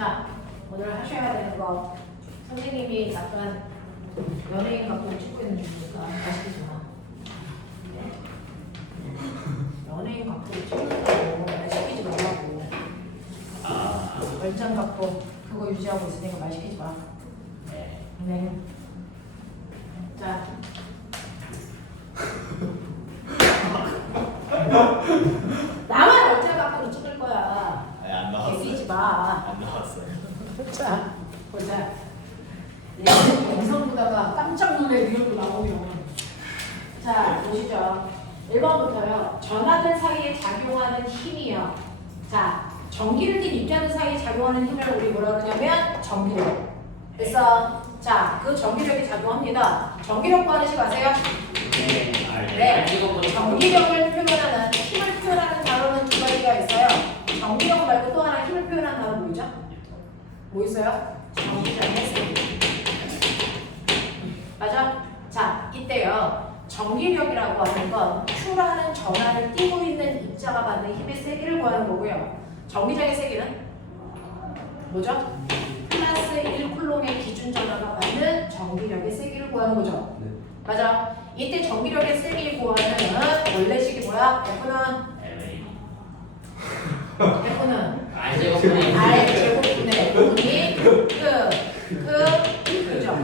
자, 오늘 하셔야 되는 거 선생님이 약간 연예인 갖고 찍고 있는 중이니까 아시겠지 마. 연예인 갖고 찍는다고 말 시키지 말라고. 얼짱 갖고 그거 유지하고 있으니까 말 시키지 마. 네. 자. 나만 얼짱 갖고는 찍을 거야. 아니, 안 나왔어요. 개끼지 마. 안 나왔어요. 자, 보자. 영상 보다가 깜짝 놀래 리얼로 나오면. 자, 보시죠. 1번부터요. 전하들 사이에 작용하는 힘이요. 자, 전기를 띤 입자들 사이에 작용하는 힘을 우리 뭐라 그러냐면 전기력. 그래서 자, 그 전기력이 작용합니다. 전기력 구하는 식 아세요? 네. 전기력을 표현하는, 힘을 표현하는 단어는 두 가지가 있어요. 전기력 말고 또 하나 힘을 표현하는 단어 뭐죠? 뭐 있어요? 전기장의 세기. 맞아? 자, 이때요. 전기력이라고 하는 건 Q라는 전하를 띠고 있는 입자가 받는 힘의 세기를 구하는 거고요. 전기장의 세기는 뭐죠? 플러스 1쿨롬의 기준 전하가 받는 전기력의 세기를 구하는 거죠. 네. 맞아? 이때 전기력의 세기를 구하는 원래식이 뭐야? F는 R제곱분의 분이 그죠?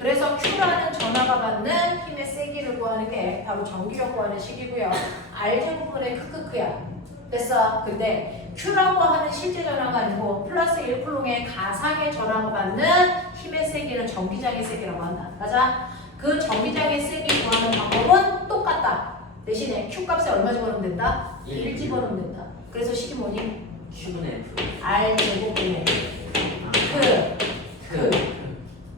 그래서 Q라는 전하가 받는 힘의 세기를 구하는 게 바로 전기력 구하는 식이고요. R제곱분의 크크크야. 됐어? 근데 Q라고 하는 실제 전하가 아니고 플러스 1쿨롱의 가상의 전하가 받는 힘의 세기는 전기장의 세기라고 한다. 맞아? 그 전기장의 세기 구하는 방법은 똑같다. 대신에 Q 값에 얼마 집어넣으면 된다? 1 집어넣으면 된다. 그래서 식이 뭐니? Q분의 F. R제곱분의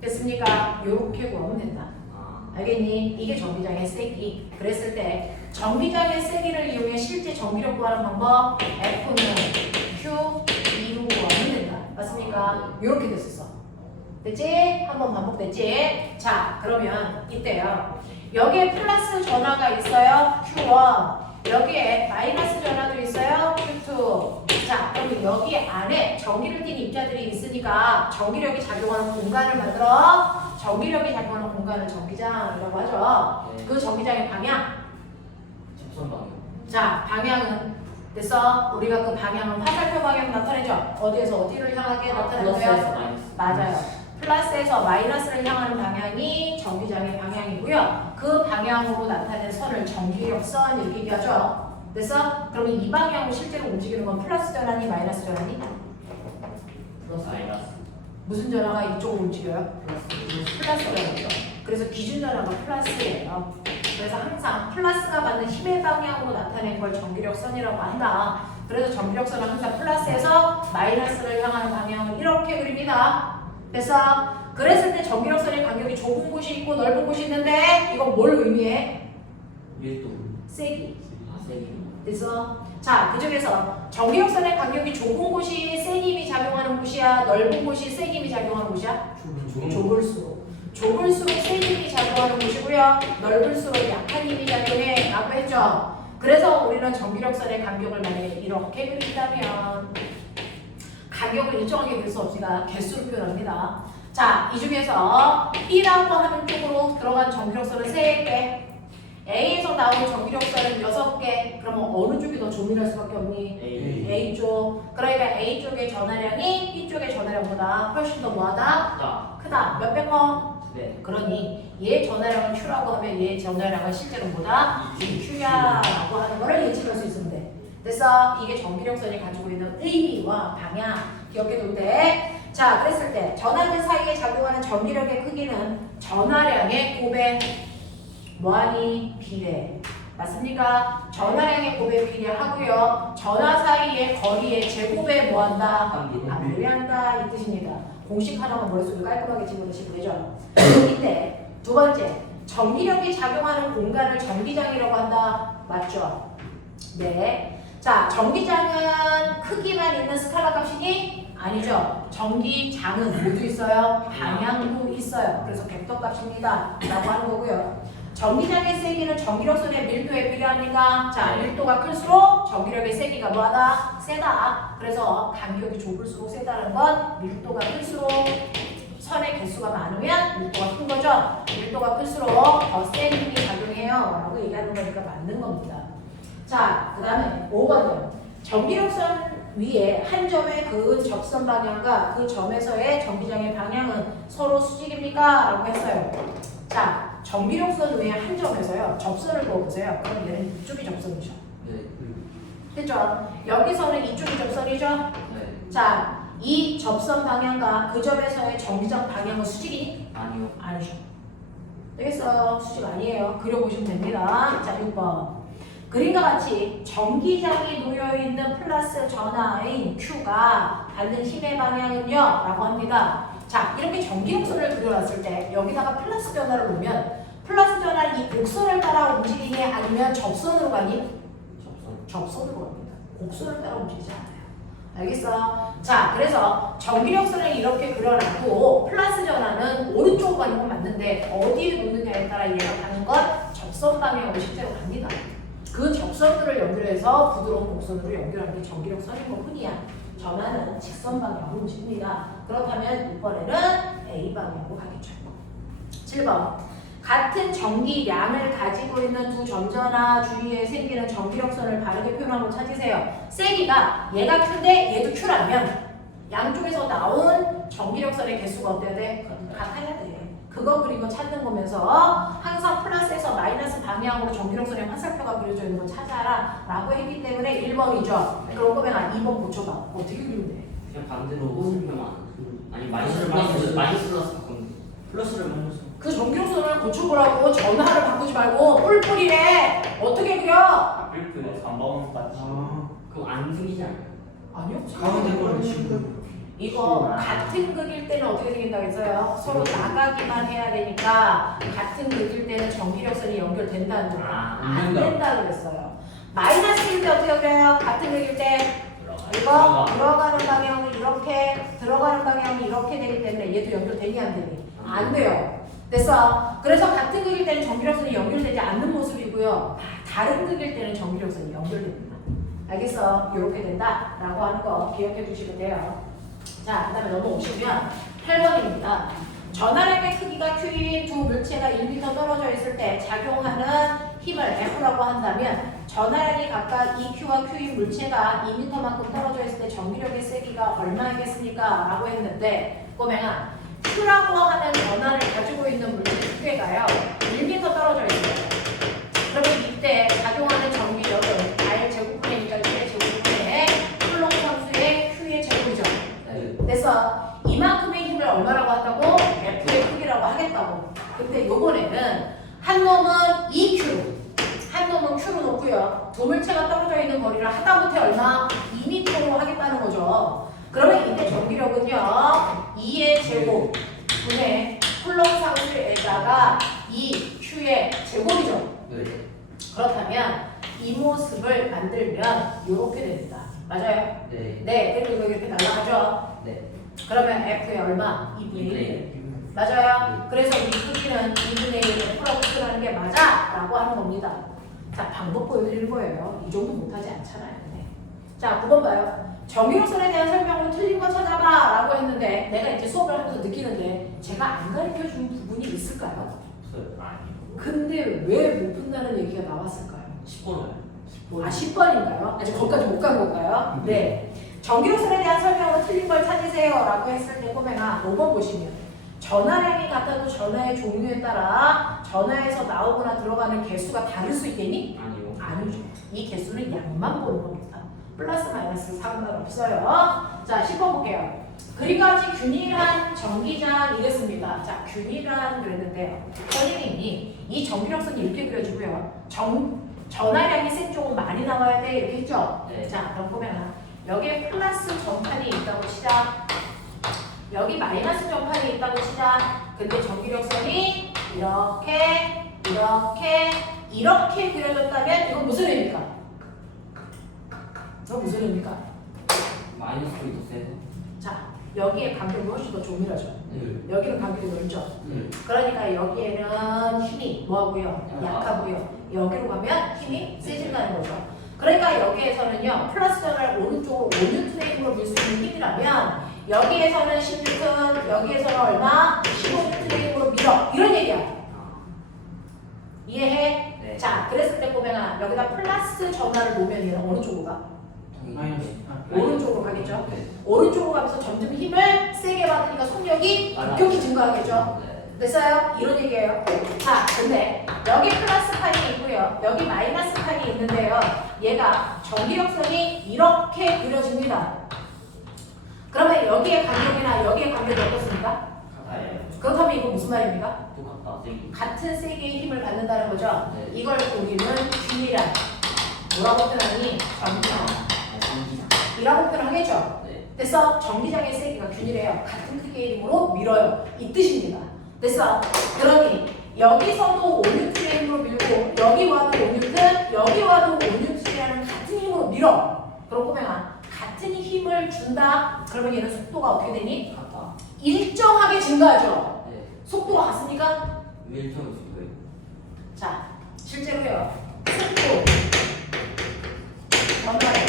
됐습니까? 요렇게 구하면 된다. 알겠니? 이게 전기장의 세기. 그랬을 때 전기장의 세기를 이용해 실제 전기력 구하는 방법 F는 Q2로 구하면 된다. 맞습니까? 요렇게 됐었어. 됐지? 한번 반복됐지? 자, 그러면 이때요. 여기에 플러스 전하가 있어요. Q1. 여기에 마이너스 전하도 있어요. Q2. 자, 그러면 여기 안에 전기를 띤 입자들이 있으니까 전기력이 작용하는 공간을 만들어. 전기력이 작용하는 공간을 전기장이라고 하죠. 네. 그 전기장의 방향. 접선 방향. 자, 방향은 됐어? 우리가 그 방향은 화살표 방향 나타내죠. 어디에서 어디를 향하게 나타내고요? 플러스에서 마이너스. 맞아요. 플러스에서 마이너스를 향하는 방향이 전기장의 방향이고요. 그 방향으로 나타낸 선을 전기력선 이렇게 얘기하죠. 됐어? 그러면 이 방향으로 실제로 움직이는 건 플러스 전환이 마이너스 전환이? 플러스 마이너스. 무슨 전화가 이쪽으로 움직여요? 플러스 전환이죠. 그래서 기준 전화가 플러스예요. 그래서 항상 플러스가 받는 힘의 방향으로 나타낸 걸 전기력선이라고 한다. 그래서 전기력선은 항상 플러스에서 마이너스를 향하는 방향을 이렇게 그립니다. 됐어? 그랬을 때 전기력선의 간격이 좁은 곳이 있고 넓은 곳이 있는데 이건 뭘 의미해? 밀도. 세기. 세기. 됐어? 자, 그 중에서 전기력선의 간격이 좁은 곳이 센 힘이 작용하는 곳이야? 넓은 곳이 센 힘이 작용하는 곳이야? 좁을수록. 좁을수록 센 힘이 작용하는 곳이고요. 넓을수록 약한 힘이 작용해. 라고 했죠? 그래서 우리는 전기력선의 간격을 만약에 이렇게 그린다면 간격을 일정하게 그릴 수 없으니까 개수로 표현합니다. 자, 이 중에서 B라고 하는 쪽으로 들어간 전기력선은 3개. A에서 나온 전기력선은 6개. 그러면 어느 쪽이 더 조밀할 수밖에 없니? A 쪽. 그러니까 A 쪽의 전하량이 B 쪽의 전하량보다 훨씬 더 뭐하다? 자. 크다. 몇 배 커? 네. 그러니 얘 전하량을 Q라고 하면 얘 전하량은 실제로 뭐다? Q야라고 하는 거를 예측할 수 있으면 돼. 됐어? 이게 전기력선이 가지고 있는 의미와 방향 기억해도 돼. 자, 그랬을 때 전하들 사이에 작용하는 전기력의 크기는 전하량의 곱에 뭐하니? 비례. 맞습니까? 전하량의 곱에 비례하고요. 전하 사이의 거리의 제곱에 뭐한다? 비례한다 이 뜻입니다. 공식 하나만 머릿속에 깔끔하게 집어넣으시면 되죠. 이때 두 번째, 전기력이 작용하는 공간을 전기장이라고 한다. 맞죠? 네. 자, 전기장은 크기만 있는 스칼라 값이니? 아니죠. 전기장은 모두 있어요. 방향도 있어요. 그래서 벡터 값입니다. 라고 하는 거고요. 전기장의 세기는 전기력선의 밀도에 비례합니까? 자, 밀도가 클수록 전기력의 세기가 뭐하다? 세다. 그래서 간격이 좁을수록 세다는 건 밀도가 클수록 선의 개수가 많으면 밀도가 큰 거죠. 밀도가 클수록 더 센 힘이 작용해요 라고 얘기하는 거니까 맞는 겁니다. 자, 그 다음에 5번이요. 전기력선 위에 한 점에 그은 적선 방향과 그 점에서의 전기장의 방향은 서로 수직입니까? 라고 했어요. 자, 전기력선 위에 한 점에서요. 접선을 그어보세요. 그럼 얘는 이쪽이 접선이죠. 네. 됐죠? 여기서는 이쪽이 접선이죠? 네. 자, 이 접선 방향과 그 점에서의 전기장 방향은 수직이니? 아니요. 아니죠. 되겠어요? 수직 아니에요. 그려보시면 됩니다. 자, 6번. 그림과 같이 전기장이 놓여있는 플러스 전하인 Q가 받는 힘의 방향은요? 라고 합니다. 자, 이렇게 전기곡선을 그려놨을 때 여기다가 플러스 전하를 놓으면 플러스 전하는 이 곡선을 따라 움직이니 아니면 접선으로 가니? 접선. 접선으로 갑니다. 곡선을 따라 움직이지 않아요. 알겠어? 자, 그래서 전기력선을 이렇게 그려놨고 플러스 전하는 오른쪽으로 가는 건 맞는데 어디에 놓느냐에 따라 얘가 가는 건 접선 방향으로 실제로 갑니다. 그 접선들을 연결해서 부드러운 곡선으로 연결하는 게 전기력선인 것 뿐이야. 전하는 직선 방향으로 움직입니다. 그렇다면 이번에는 A 방향으로 가겠죠. 7번. 같은 전기량을 가지고 있는 두 점전하 주위에 생기는 전기력선을 바르게 표현한 걸 찾으세요. 세기가 얘가 Q인데 얘도 Q라면 양쪽에서 나온 전기력선의 개수가 어때야 돼? 같아야 돼. 그거 그리고 찾는 거면서 항상 플러스에서 마이너스 방향으로 전기력선의 화살표가 그려져 있는 거 찾아라 라고 했기 때문에 1번이죠. 그런 거면 2번 고쳐봐. 어떻게 그리면 돼? 그냥 반대로 설명만. 아니 마이너스 플러스 바꾸면 돼. 플러스를 마이너스. 그 전기력선을 고쳐보라고 전하를 바꾸지 말고 뿔뿔이래. 어떻게 그려? 그 3번 맞지. 그거 안 생기지 않아요? 아니요. 가운데 거는 지금. 이거 같은 극일 때는 어떻게 생긴다고 했어요? 서로 나가기만 해야 되니까 같은 극일 때는 전기력선이 연결된다는 거예요. 안 된다 그랬어요. 마이너스일 때 어떻게 그래요? 같은 극일 때 이거 들어가는 방향이 이렇게 들어가는 방향이 이렇게 되기 때문에 얘도 연결되니 안 되니? 안 돼요. 됐어? 그래서 같은 극일 때는 전기력선이 연결되지 않는 모습이고요. 다른 극일 때는 전기력선이 연결됩니다. 알겠어? 이렇게 된다라고 하는 거 기억해 두시면 돼요. 자, 그 다음에 넘어오시면 8번입니다. 전하량의 크기가 Q인 두 물체가 1m 떨어져 있을 때 작용하는 힘을 F라고 한다면 전하량이 각각 EQ와 Q인 물체가 2m만큼 떨어져 있을 때 전기력의 세기가 얼마이겠습니까? 라고 했는데 꼬맹아, Q라고 하는 전하를 가지고 있는 물체 Q가요 1m 떨어져 있어요. 그러면 이때 작용하는 전기력은 R 제곱분의 2가 1의 제곱분의 쿨롱 상수의 Q의 제곱이죠. 그래서 이만큼의 힘을 얼마라고 한다고? F의 크기라고 하겠다고. 근데 요번에는 한 놈은 EQ, 한 놈은 Q로 놓고요. 두 물체가 떨어져 있는 거리를 하다못해 얼마? 2m로 하겠다는 거죠. 그러면 이때 전기력은요. 2의 제곱 분의 쿨롱 상수에다가 2Q의 제곱이죠. 네. 그렇다면 이 모습을 만들면 이렇게 됩니다. 맞아요? 네. 네, 그리고 이렇게 날아가죠. 네. 그러면 F의 얼마? 2분의 1. 맞아요? 그래서 이 크기는 2분의 1을 풀어 표현하는 게 맞아? 라고 하는 겁니다. 자, 방법 보여드리는 거예요. 이 정도 못하지 않잖아요. 네. 자, 9번 봐요. 전기력선에 대한 설명으로 틀린 거 찾아봐 라고 했는데 내가 이제 수업을 하면서 느끼는데 제가 안 가르쳐준 부분이 있을까요? 근데 왜 못 푼다는 얘기가 나왔을까요? 10번은. 10번인가요? 아직 거기까지 못 간 건가요? 네. 전기력선에 대한 설명으로 틀린 걸 찾으세요 라고 했을 때 꼬맹아 5번 보시면 전하량이 같아도 전하의 종류에 따라 전하에서 나오거나 들어가는 개수가 다를 수 있겠니? 아니요. 아니죠. 이 개수는 양만 보는 겁니다. 플러스 마이너스 상관없어요. 자, 10번 볼게요. 그림과 같이 균일한 전기장이겠습니다. 자, 균일한 그랬는데요. 선생님이 이 전기력선이 이렇게 그려주고요. 전하량이 셋 조금 많이 나와야 돼 이렇게 했죠? 네. 자, 그럼 보면 여기에 플러스 전판이 있다고 치자. 여기 마이너스 전판이 있다고 치자. 근데 전기력선이 이렇게 그려졌다면 이건 무슨 의미입니까? 이건 무슨 의미입니까? 마이너스 더 세서. 자, 여기에 간격이 훨씬 더 조밀하죠. 여기는 간격이 넓죠. 그러니까 여기에는 힘이 뭐하고요? 약하고요. 여기로 가면 힘이 세진다는 거죠. 그러니까 여기에서는요, 플러스 전을 오른쪽으로 5N의 힘으로 밀 수 있는 힘이라면 여기에서는 10N, 여기에서는 얼마? 15N의 힘으로 밀어. 이런 얘기야. 이해해? 네. 자, 그랬을 때 보면 여기다 플러스 전화를 놓으면 얘는 어느 쪽으로 가? 마이너스. 오른쪽으로 가겠죠. 네. 오른쪽으로 가면서 점점 힘을 세게 받으니까 속력이 급격히 증가하겠죠. 네. 됐어요? 이런 얘기예요. 자, 근데 여기 플러스 판이 있고요. 여기 마이너스 판이 있는데요. 얘가 전기력선이 이렇게 그려집니다. 그러면 여기에 간격이나 여기에 간격이 어떻습니까? 같아요. 그렇다면 이건 무슨 말입니까? 똑같다. 땡기. 같은 세계의 힘을 받는다는 거죠. 네. 이걸 우리는 균이란 뭐라고 표현하니? 전기장. 전기장. 이라고 표현하겠죠. 네. 됐어? 전기장의 세기가 균일해요. 같은 크기의 힘으로 밀어요. 이 뜻입니다. 됐어? 그러니 여기서도 5N의 힘으로 밀고 여기 와도 5N, 여기 와도 5N이라는 같은 힘으로 밀어. 그럼 보면 같은 힘을 준다. 그러면 얘는 속도가 어떻게 되니? 같다. 일정하게 증가하죠. 네. 속도가 같습니까? 일정이 있어요. 자, 실제로요. 속도 변화해.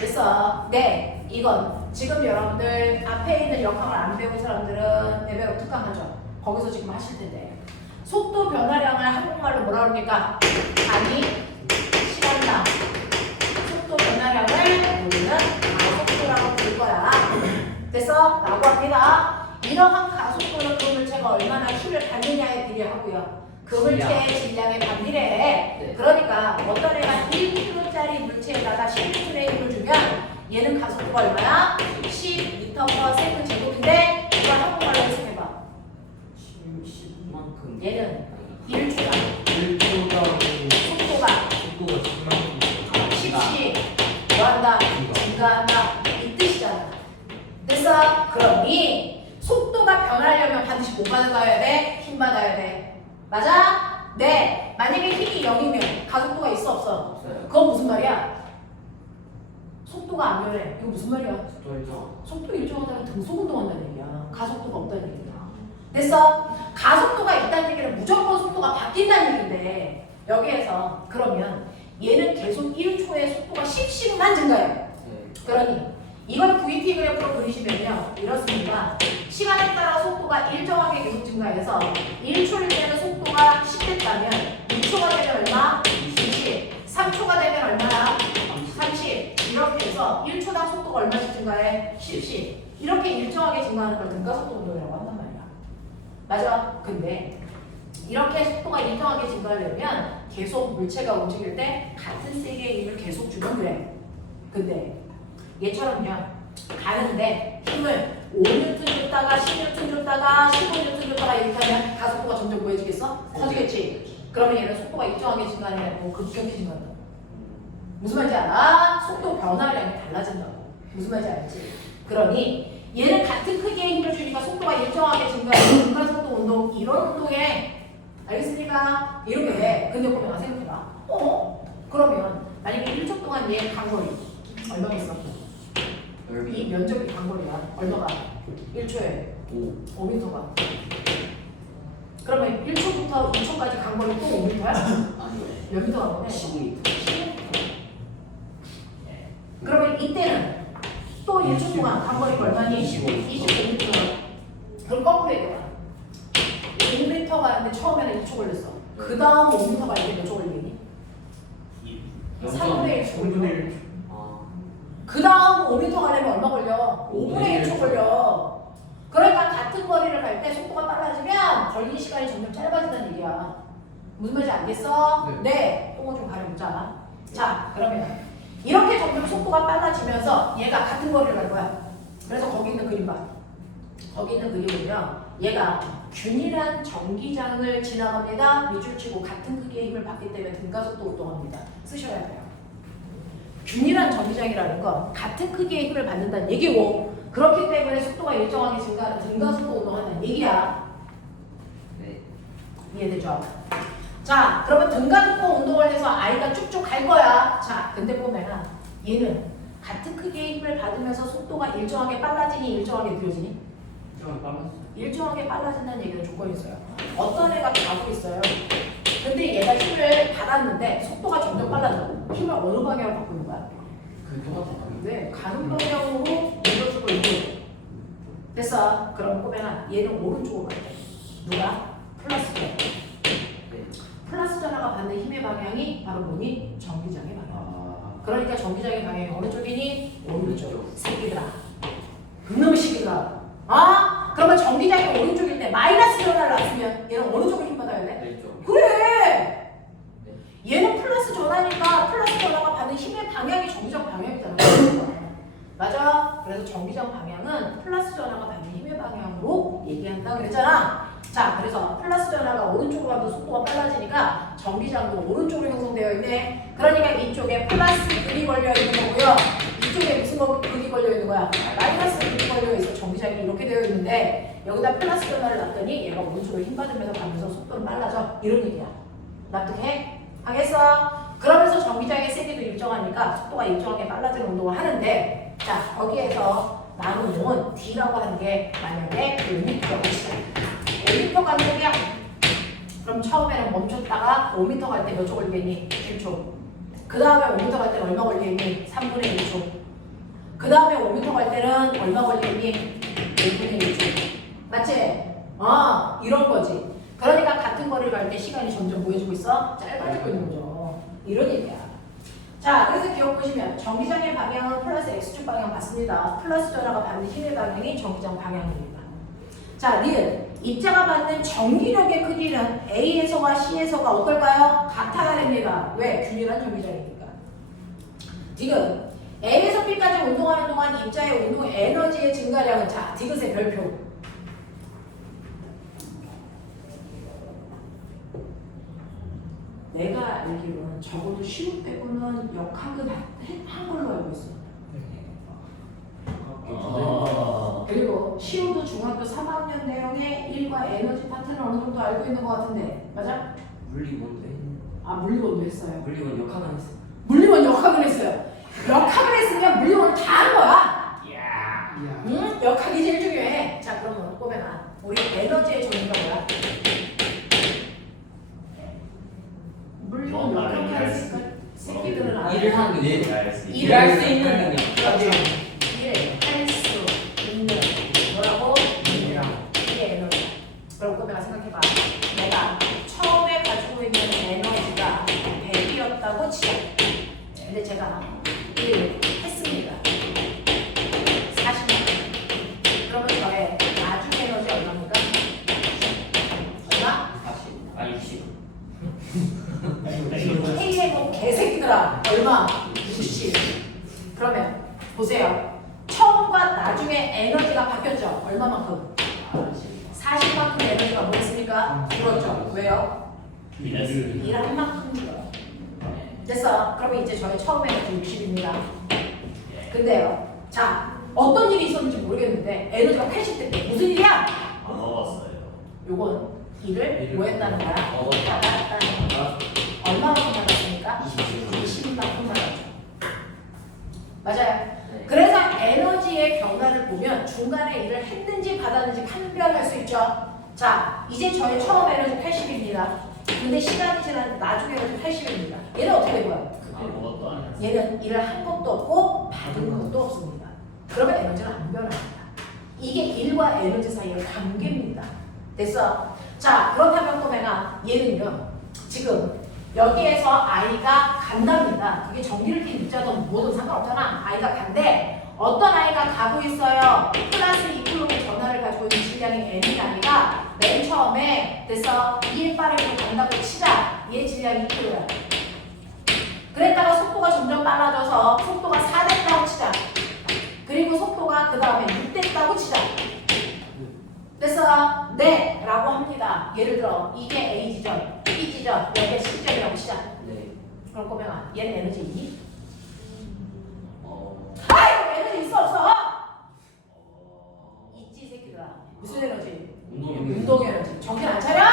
됐어. 네, 이건 지금 여러분들 앞에 있는 역학을 안 배운 사람들은 레벨업 특강하죠. 거기서 지금 하실 텐데 속도 변화량을 한국말로 뭐라 그럽니까? 아니, 시간당 속도 변화량을 우리는 가속도라고 부를 거야. 됐어? 라고 합니다. 이러한 가속도는 그 물체가 얼마나 힘을 받느냐에 비례하고요. 그 물체의 질량에 반비례해. 네. 그러니까 어떤 애가 1kg짜리 물체에다가 10N의 힘을 주면 얘는 가속도가 얼마야? 10m/s 제곱인데 이걸 한국말로 해석해봐. 10만큼. 얘는 1초당 1kg가 속도가 속도가 10만큼. 10씩 뭐한다? 증가한다. 이 뜻이잖아. 됐어? 그러니 속도가 변하려면 반드시 뭐 받아야 돼? 힘 받아야 돼. 맞아? 네. 만약에 힘이 0이면 가속도가 있어 없어? 없어요. 그건 무슨 말이야? 속도가 안 변해. 이거 무슨 말이야? 속도 일정. 속도 일정하다면 등속 운동한다는 얘기야. 가속도가 없다는 얘기야. 됐어? 가속도가 있다는 얘기는 무조건 속도가 바뀐다는 얘기인데 여기에서 그러면 얘는 계속 1초에 속도가 10씩만 증가해. 네. 그러니 이걸 VT 그래프로 그리시면요 이렇습니다. 시간에 따라 속도가 일정하게 계속 증가해서 1초일 때는 속도가 10 됐다면 2초가 되면 얼마? 20. 3초가 되면 얼마나? 30. 이렇게 해서 1초당 속도가 얼마씩 증가해? 10씩. 이렇게 일정하게 증가하는 걸 등가속도 운동이라고 한단 말이야. 맞아? 근데 이렇게 속도가 일정하게 증가하려면 계속 물체가 움직일 때 같은 세기의 힘을 계속 주면 그래. 근데 얘처럼요 가는데 힘을 5N 줬다가 10N 줬다가 15N 줬다가 이렇게 하면 가속도가 점점 뭐해지겠어? 커지겠지. 그러면 얘는 속도가 일정하게 증가하는 게 아니고 급격히 증가한다. 무슨 말인지 알아? 속도 변화량이 달라진다고. 무슨 말인지 알지? 그러니 얘는 같은 크기의 힘을 주니까 속도가 일정하게 증가해서 증가속도 운동 이런 운동에 알겠습니까? 이렇게 해. 근데 보면 생각해봐. 그러면 만약에 1초 동안 얘 간거리 얼마겠어? 이 면적이 간거리야. 얼마가? 1초에 5m가. 그러면 1초부터 2초까지 간거리 또 5m야? 아니요. 몇 미터가 거네? 15m. 15m. 그러면 이때는 또 1초 동안 간거리가 얼마니? 25m. 그럼 거꾸로 얘기해봐. 1m 가는데 처음에는 2초 걸렸어. 그 다음 5m 가는데 몇 초 걸리니? 3분의 1초 걸려. 5분의 1초. 아. 그 다음 5m 가려면 얼마 걸려? 5분의 1초 걸려. 그러니까 같은 거리를 갈 때 속도가 빨라지면 걸리는 시간이 점점 짧아진다는 얘기야. 무슨 말인지 알겠어? 네. 똥을 좀 가려보자. 자, 그러면 이렇게 점점 속도가 빨라지면서 얘가 같은 거리를 갈 거야. 그래서 거기 있는 그림 봐. 거기 있는 그림은요. 얘가 균일한 전기장을 지나갑니다. 밑줄 치고 같은 크기의 힘을 받기 때문에 등가속도 운동합니다. 쓰셔야 돼요. 균일한 전기장이라는 건 같은 크기의 힘을 받는다는 얘기고 그렇기 때문에 속도가 일정하게 증가하는 등가속도 운동한다는 얘기야. 네. 이해되죠? 자, 그러면 등가속도 운동을 해서 아이가 쭉쭉 갈 거야. 자, 근데 보면 얘는 같은 크기의 힘을 받으면서 속도가 일정하게 빨라지니 일정하게 느려지니? 좀 빨랐어. 일정하게 빨라진다는 얘기는 조건이 있어요. 어떤 애가 가고 있어요. 근데 얘가 힘을 받았는데 속도가 점점 빨라져. 힘을 어느 방향으로 바꾸는 거야? 그 똑같아. 네, 가는 방향으로 밀어주고 이거. 됐어. 그럼 꼬매나 얘는 오른쪽으로 갈게. 누가? 플러스 전화. 플러스 전화가 받는 힘의 방향이 바로 뭐니? 전기장의 방향. 그러니까 전기장의 방향이 어느 쪽이니? 오른쪽. 새끼들아. 그놈의 새끼들아. 아? 그러면 전기장이 오른쪽일 때 마이너스 전화를 놨으면 얘는 어느 쪽으로 힘 받아야 돼? 왼쪽. 그래! 얘는 플러스 전화니까 플러스 전화가 받는 힘의 방향이 전기장 방향이잖아. 맞아? 그래서 전기장 방향은 플러스 전화가 받는 힘의 방향으로 얘기한다 그랬잖아. 자, 그래서 플러스 전화가 오른쪽으로 가면 속도가 빨라지니까 전기장도 오른쪽으로 형성되어 있네. 그러니까 이쪽에 플러스 극이 걸려 있는 거고요. 이쪽에 무슨 극이 걸려 있는 거야? 마이너스 극이 걸려 있어. 전기장이 이렇게 되어 있는데 여기다 플러스 전화를 놨더니 얘가 오른쪽으로 힘 받으면서 가면서 속도는 빨라져. 이런 얘기야. 납득해? 하겠어? 그러면서 전기장의 세기도 일정하니까 속도가 일정하게 빨라지는 운동을 하는데 자, 거기에서 나는 용은 D라고 하는 게 만약에 5m가 시작 5m 가는 게 그럼 처음에는 멈췄다가 5m 갈 때 몇 초 걸리겠니? 1초. 그 다음에 5m 갈 때는 얼마 걸리겠니? 3분의 1초. 그 다음에 5m 갈 때는 얼마 걸리겠니? 1분의 1초. 맞지? 이런 거지. 그러니까 같은 거리를 갈 때 시간이 점점 뭐 해주고 있어? 짧아지고 있는 거죠. 이런 얘기야. 자, 그래서 기억 보시면 전기장의 방향은 플러스 X축 방향 맞습니다. 플러스 전화가 받는 힘의 방향이 전기장 방향입니다. 자, 니은 입자가 받는 전기력의 크기는 A에서와 C에서가 어떨까요? 같아야 됩니다. 왜? 균일한 전기장이니까. 지금 A에서 B까지 운동하는 동안 입자의 운동 에너지의 증가량은 자, 디귿의 별표. 내가 알기로는 적어도 시험 빼고는 역학은 한 걸로 알고 있어. 그리고 시우도 중학교 3학년 내용의 일과 에너지 파트는 어느 정도 알고 있는 것 같은데 맞아? 물리 뭔데? 물리원도 했어요. 물리원 역학은 했어. 물리원 역학을 했어요. 역학을 했으면 물리원을 다 한 거야. 이야. 응? 역학이 제일 중요해. 자, 그러면 꼬매나 우리 에너지의 정의가 뭐야? 물리원 역학을 했으니까 새끼들은 알아. 일을 하는 게 일을 일을 할 수 있는 능력. 그렇죠. 일을 할 수 있는 뭐라고? 이게 에너지야. 그럼 꼬매가 생각해봐. 내가 처음에 가지고 있는 에너지가 100이었다고 치자. 근데 제가 1 했습니다. 40만. 그러면 저의 나중 에너지 얼마입니까? 얼마? 40. 아 60. K제곱 개새끼들아. 얼마? 60. 그러면 보세요. 처음과 나중에 에너지가 바뀌었죠? 얼마만큼? 40만큼 에너지가 뭐였습니까? 줄었죠? 왜요? 일한 만큼 줄어요. 됐어. 그러면 이제 저의 처음 에너지 60입니다. 근데요. 자, 어떤 일이 있었는지 모르겠는데 에너지가 80대 때 무슨 일이야? 안 먹었어요. 요건 일을 뭐 했다는 거야? 먹었다. 받았다는 거야. 얼마만큼 받았습니까? 20만큼 받았죠. 맞아요. 그래서 에너지의 변화를 보면 중간에 일을 했는지 받았는지 판별할 수 있죠. 자, 이제 저의 처음 에너지 80입니다. 근데 시간이 지난 나중에 에너지 80입니다. 얘는 어떻게 된 거야? 아무것도 안 했어요. 얘는 일을 한 것도 없고 받은 것도 없습니다. 그러면 에너지는 안 변합니다. 이게 일과 에너지 사이의 관계입니다. 됐어? 자, 그렇다면 꼬매가 얘는요. 지금 여기에서 아이가 간답니다. 그게 전기를 띈 입자든 뭐든 상관없잖아. 아이가 간대. 어떤 아이가 가고 있어요? 플러스 2km의 전화를 가지고 있는 질량이 N인 아이가 맨 처음에 됐어. 2일 빠르게 간다고 치자. 얘 질량이 2km야. 그랬다가 속도가 점점 빨라져서 속도가 4 됐다고 치자. 그리고 속도가 그 다음에 6 됐다고 치자. 됐어? 네! 라고 합니다. 예를 들어 이게 A 지점, B 지점, 여기에 C 지점이라고 치자. 네. 그럴 거면 얘는 에너지 있니? 어. 아유! 에너지 있어 없어? 있지 이 새끼들아. 무슨 에너지? 운동 에너지. 정신 안 차려?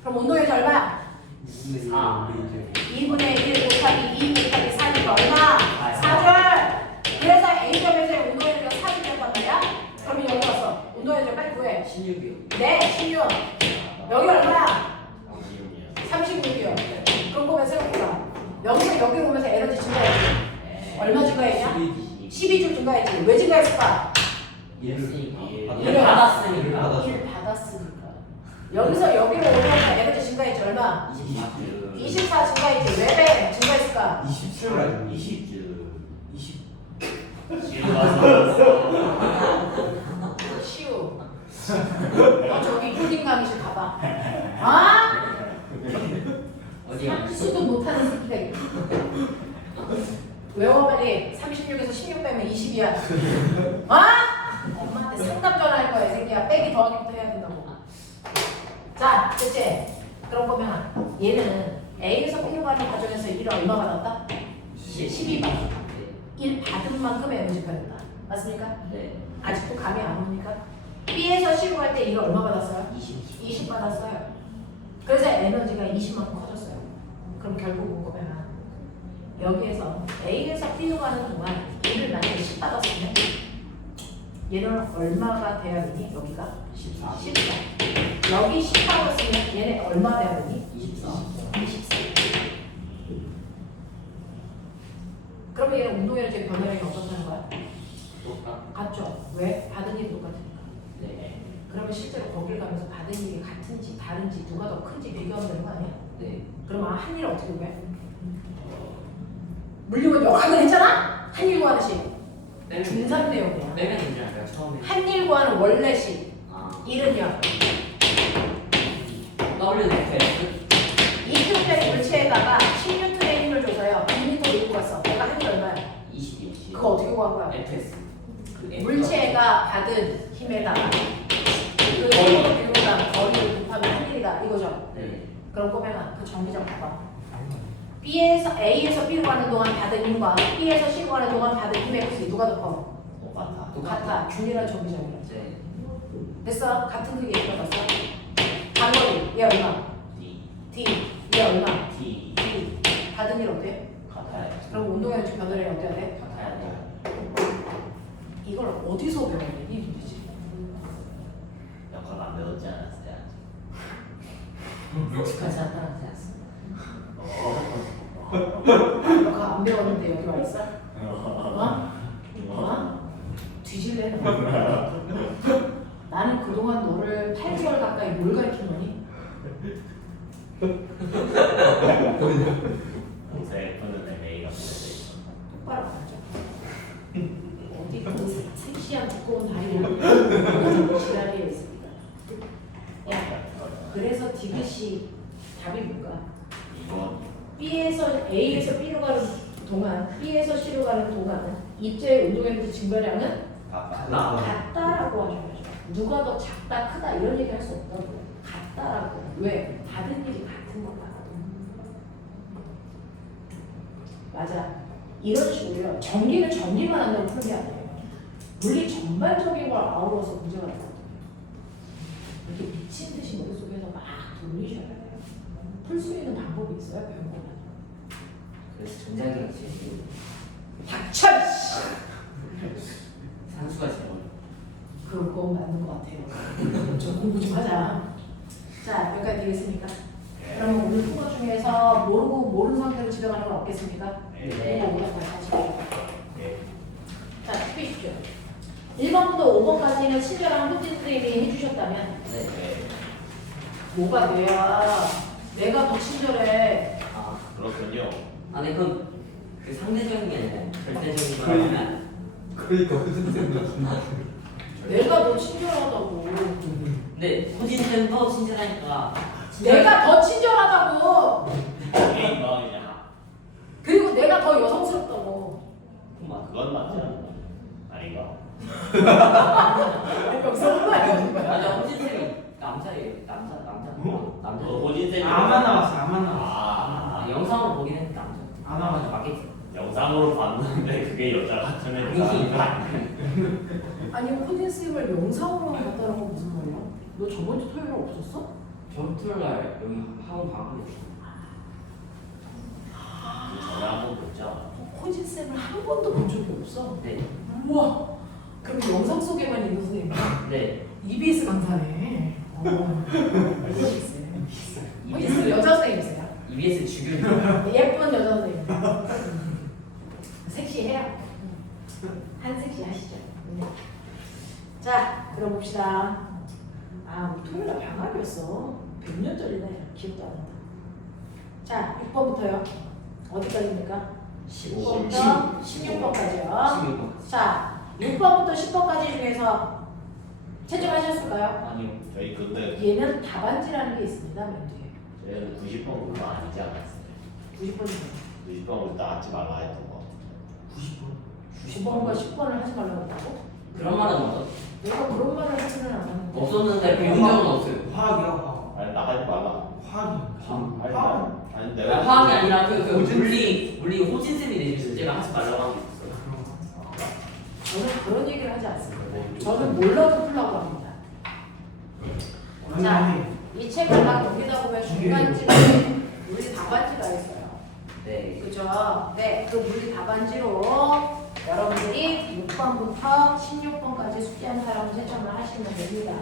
그럼 운동 에너지 얼마야? 2분의 1 곱하기 2 곱하기 4니까 얼마? 4줄! 네, 16. 여기 얼마야? 16이요. 36이요. 그런 거면 생각해봐. 여기서 여기로 오면서 에너지 증가했지. 얼마 증가했냐? 12줄 증가했지. 왜 증가했을까? 얘를 얘를 받았으니까. 1 받았으니까. 여기서 여기로 오면서 에너지 증가했지. 얼마? 24주. 24 증가했지. 왜 증가했을까? 27가 20주. 20 지금 와서 시우. 너 저기 힐링 강의실 가봐. 아? 어디가? 수도 못하는 새끼들. 외워 빨리. 36에서 16 빼면 20이야. 아? 엄마한테 상담 전화할 거야, 이 새끼야. 빼기 더하기부터 해야 된다고. 자, 됐지? 그런 거면 얘는 A에서 B로 가는 과정에서 1을 얼마 받았다? 12 받았다. 1 받은 만큼의 에너지 받았다. 맞습니까? 네. 아직도 감이 안 옵니까? B에서 C로 갈 때 1을 얼마 받았어요? 20. 20 받았어요. 그래서 에너지가 20만큼 커졌어요. 그럼 결국 보면 여기에서 A에서 B로 가는 동안 얘를 만약에 10 받았으면 얘는 얼마가 돼야 되니? 여기가 14. 14. 여기 10 받았으면 얘네 얼마 돼야 되니? 24. 24. 그러면 얘는 운동에너지 변화량이 어떻다는 거야? 똑같. 같죠? 왜? 받은 일이 똑같으니까. 네. 그러면 실제로 거길 가면서 받은 일이 같은지 다른지 누가 더 큰지 비교하면 되는 거 아니야? 네. 그러면 한 일을 어떻게 구해? 물리고 역학을 했잖아? 한 일 구하는 식. 중상대역이야. 빼면 되지 않을까요? 처음에. 한 일 구하는 원래식. 아. 일은요. W F. 2kg짜리 물체에다가 10N의 힘을 줘서요. 2m 밀고 갔어. 내가 한 일 얼마야? 22. 그거 어떻게 구한 거야? FS. 그 F. 물체가 받은 힘에다가 그 힘을 비우다 거리를 곱하면 한 일이다. 이거죠. 네. 그럼 꼬매가 그 정리점 봐봐. B에서 A에서 B로 가는 동안 받은 힘과 B에서 C로 가는 동안 받은 힘의 값이 누가 더 커? 똑같아. 같아. 균이란 정비점이라. 네. 됐어? 같은 크기 들어갔어? 단거리 얘 얼마? D. D 얘 얼마? D. D 받은 일 어때? 같아요. 그럼 운동에너지 변화량이 어때야 돼? 같아야 돼요. 이걸 어디서 배워야 되니 도대체? 역학 안 배웠지 않았어요? 묵직하지 않다는 생각. 너가 안 배웠는데 여기 와 있어? 어? 어? 뒤질래 너? 나는 그동안 너를 8개월 가까이 뭘 가르친 거니? 공사에 푸는 애 A가 보내서 똑바로 가르쳐. 어디 그 섹시한 두꺼운 다리를 지랄이에 있습니다. 야, 그래서 디귿이 답이 뭘까? 이번 B에서 A에서 B로 가는 동안, B에서 C로 가는 동안 입자의 운동에너지 증가량은 같다라고 하셔야죠. 누가 더 작다, 크다 이런 얘기 할 수 없다고. 같다라고. 왜? 받은 일이 같은 거다. 맞아. 이런 식으로요. 전기는 전기만 한다고 푸는 게 아니에요. 물리 전반적인 걸 아우러서 문제가 나거든요. 이렇게 미친 듯이 머릿속에서 막 돌리셔야 돼요. 풀 수 있는 방법이 있어요, 배우고. 그래서 전자기가 제일 닥쳐! 산수가 제일 어려워. 그건 맞는 것 같아요. 좀 공부 좀 하자. 자, 여기까지 되겠습니까? 그러면 오늘 통과 중에서 모르는 상태로 지정하는 건 없겠습니까? 네. 이거 오답 하시고. 네. 자, 투표해주십시오. 1번부터 5번까지는 친절한 호진 선생님이 해주셨다면 네. 뭐가 돼야 내가 더 친절해. 아. 그렇군요. 아니 그건 그 상대적인 게 아니라 절대적인 거라면. 그러니까 무슨 생각 내가 더 친절하다고. 근데 호진은 더 친절하니까. 내가 더 친절하다고. 게임 마음이잖아. 그리고 내가 더 여성스럽다고. 그만. 그건 맞지 않나? 아닌가? 여기서 혼나요. 맞아 호진 쌤이 남자예요. 남자. 호진 쌤이 아마 나왔어 아마 나왔어 아, 영상으로 보긴 했는데 남자. 안 나와가지고. 맞겠지. 영상으로 봤는데 그게 여자 같은 민기. 애가 아니 호진 쌤을 영상으로만 봤다는 건 무슨 말이야? 너 저번 주 토요일에 없었어? 저 토요일 날 여기 학원 방학을 했어. 전화 한번 묻자. 호진 쌤을 한 번도 본 적이 없어. 네. 우와. 그럼 그리고 영상 속에만 있는 선생님이야. 네. EBS 강사네. EBS 여자 선생님이세요? EBS 주교님. 예쁜 여자 선생님. 섹시해요. 한 섹시 하시죠. 네. 자, 그럼 봅시다. 아, 우리 토요일날 방학이었어. 100년 전이네. 기억도 안 난다. 자, 6번부터요. 어디까지입니까? 15번부터 16번까지요. 16번. 자, 6번부터 10번까지 중에서 채점하셨을까요? 아니요. 저희 그때 얘는 답안지라는 게 있습니다. 맨 뒤에. 저희는 90번부터 아니지 않았어요. 90번 90번부터 하지 말라 했던 거. 9번과 10번을 하지 말라고 했다고? 그런 말은 없어. 내가 그런 말을 하지는 않았는데. 없었는데 배운 적은 없어요. 화학이야 화학. 아니 나 하지 말라. 화학이. 아니 화학. 아니 네, 내가 화학이 아니라 그 물리 호진 쌤이 내주셔서 제가 하지 말라고 한 게 있어요. 저는 그런 얘기를 하지 않습니다. 저는 몰라도 풀라고 합니다. 자, 이 책을 막 넘기다 보면 중간쯤에 물리 답안지가 있어요. 네. 그죠? 네, 그 물리 답안지로 여러분들이 6번부터 16번까지 숙제한 사람은 채점을 하시면 됩니다.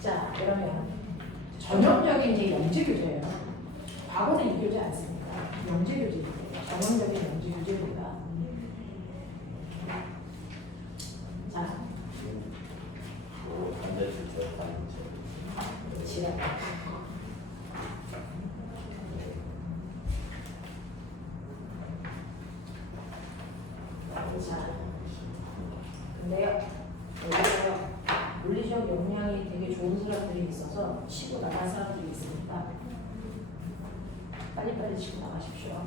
자, 그러면 전형적인 이제 영재교재예요. 과거는 이 교재 안 씁니다. 영재교재입니다. 전형적인 영재교재입니다. 자, 반대쪽 지랄. 자, 근데요, 여기서요, 물리적 역량이 되게 좋은 사람들이 있어서 치고 나갈 사람들이 있으니까 빨리빨리 치고 나가십시오.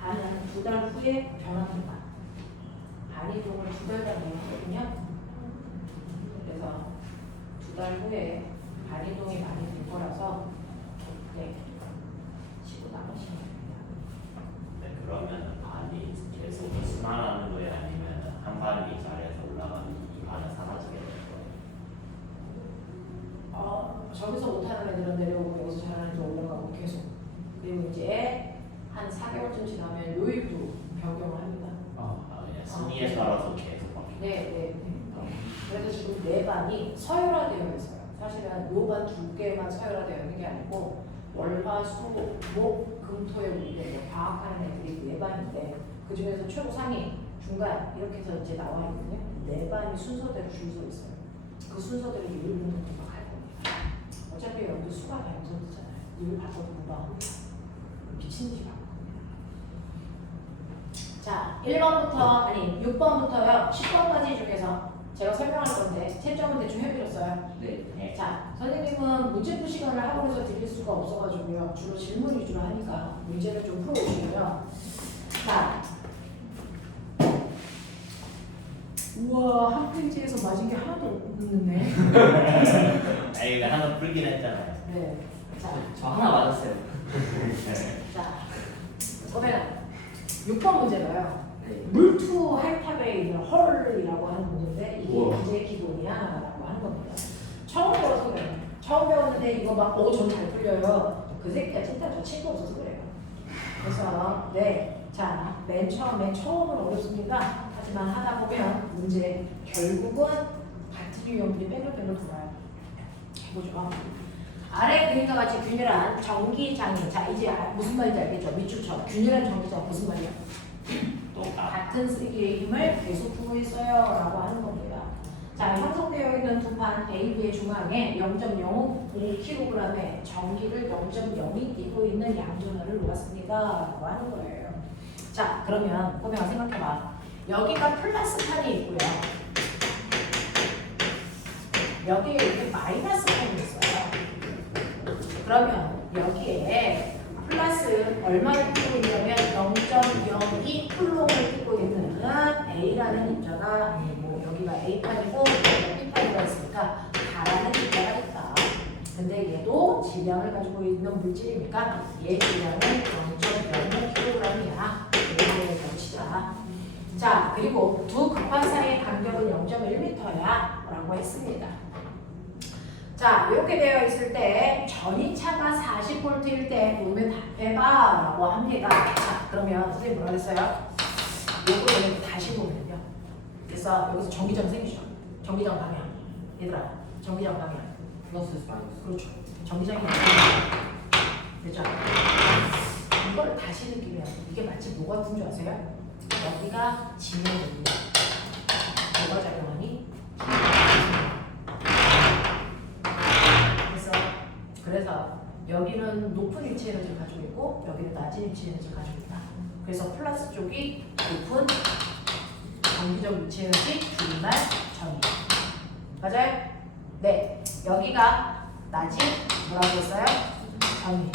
반은 2달 후에 변합니다. 반이동을 2달 전에 했거든요. 그래서 2달 후에 반이동이 많이 될 거라서 네, 치고 나가시면 됩니다. 네, 그러면 반이 계속 순환하는 거예요? 아니면 한 반이 잘해서 올라가면 이 반은 사라지게 되는 거예요? 저기서 못하는 애들은 내려오고 여기서 잘하는 애들은 올라가고 계속. 그리고 이제 한 4개월쯤 지나면 요일도 변경을 합니다. 아, 그냥 순위에 따라서 계속 바뀌는 네. 그래서 지금 4반이 서열화되어 있어요. 사실은 요반 2개만 서열화되어 있는 게 아니고 월, 화, 수, 목, 금, 토, 일 이렇게 과학하는 애들이 4반인데 그 중에서 최고 상위, 중간 이렇게 해서 이제 나와 있거든요. 4반이 순서대로 줄 서 있어요. 그 순서대로 요일 분석도 막 할 겁니다. 어차피 여러분들 수가 다 영선이잖아요. 요일 바꿔도 막 미친 듯이 바꿔. 자, 1번부터 아니 6번부터요 10번까지 중에서 제가 설명할 건데 채점은 대충 해드렸어요. 네. 자, 선생님은 문제풀 시간을 학원에서 드릴 수가 없어가지고요. 주로 질문 위주로 하니까 문제를 좀 풀어오시고요. 자, 우와, 한 페이지에서 맞은 게 하나도 없는데. 아니 이거 하나 풀긴 했잖아요. 네. 자, 저 하나 맞았어요. 자, 그러면 6번 문제가요. 네. 물투 하이탑에 있는 헐이라고 하는 문제인데 이게 우와. 문제의 기본이야라고 하는 겁니다. 처음 배워서 그래요. 처음 배웠는데 이거 막 전 잘 풀려요. 그 새끼가 진짜 저 친구 없어서 그래요. 그래서 네, 자, 맨 처음은 어렵습니다. 하지만 하다 보면 문제 결국은 같은 유형들이 뺑글뺑글 돌아요. 해보죠. 아래 그림과 같이 균일한 전기장애. 자, 이제 무슨 말인지 알겠죠? 밑줄처럼 균일한 전기장 무슨 말이야? 같은 세기의 힘을 계속 주고 있어요 라고 하는 겁니다. 자, 형성되어 있는 두 판 A, B의 중앙에 0.05kg의 전기를 0.02 띄고 있는 양전하를 놓았습니다 라고 하는 거예요. 자, 그러면 꼬맹아 생각해봐. 여기가 플러스 판이 있고요. 여기에 이렇게 마이너스 판이 있어요. 그러면 여기에 플러스 얼마를 띄고 있냐면 0.02 쿨롱을 띄고 있는 A라는 입자가 뭐 여기가 A판이고 여기가 B판이가 있으니까 가라는 입자가 있다. 근데 얘도 질량을 가지고 있는 물질이니까 얘 질량은 0.05kg이야. 얘를 넣읍시다. 자, 그리고 두 급판 사이의 간격은 0.1m야 라고 했습니다. 자, 이렇게 되어 있을 때 전이차가 40V일 때 보면 답해봐 라고 합니다. 자, 그러면 선생님 뭐라 그랬어요? 요거를 다시 보면요. 그래서 여기서 전기장 생기죠. 전기장 방향. 얘들아, 전기장 방향. 플러스 마이너스. 그렇죠. 전기장이 됐죠? 이걸 다시 느끼면 이게 마치 뭐 같은 줄 아세요? 여기가 진행됩니다. 뭐가 작용하니? 그래서 여기는 높은 위치 에너지를 가지고 있고 여기는 낮은 위치 에너지를 가지고 있다. 그래서 플러스 쪽이 높은 전기적 위치 에너지 줄임말 전기. 맞아요? 네. 여기가 낮은 뭐라고 했어요? 전기.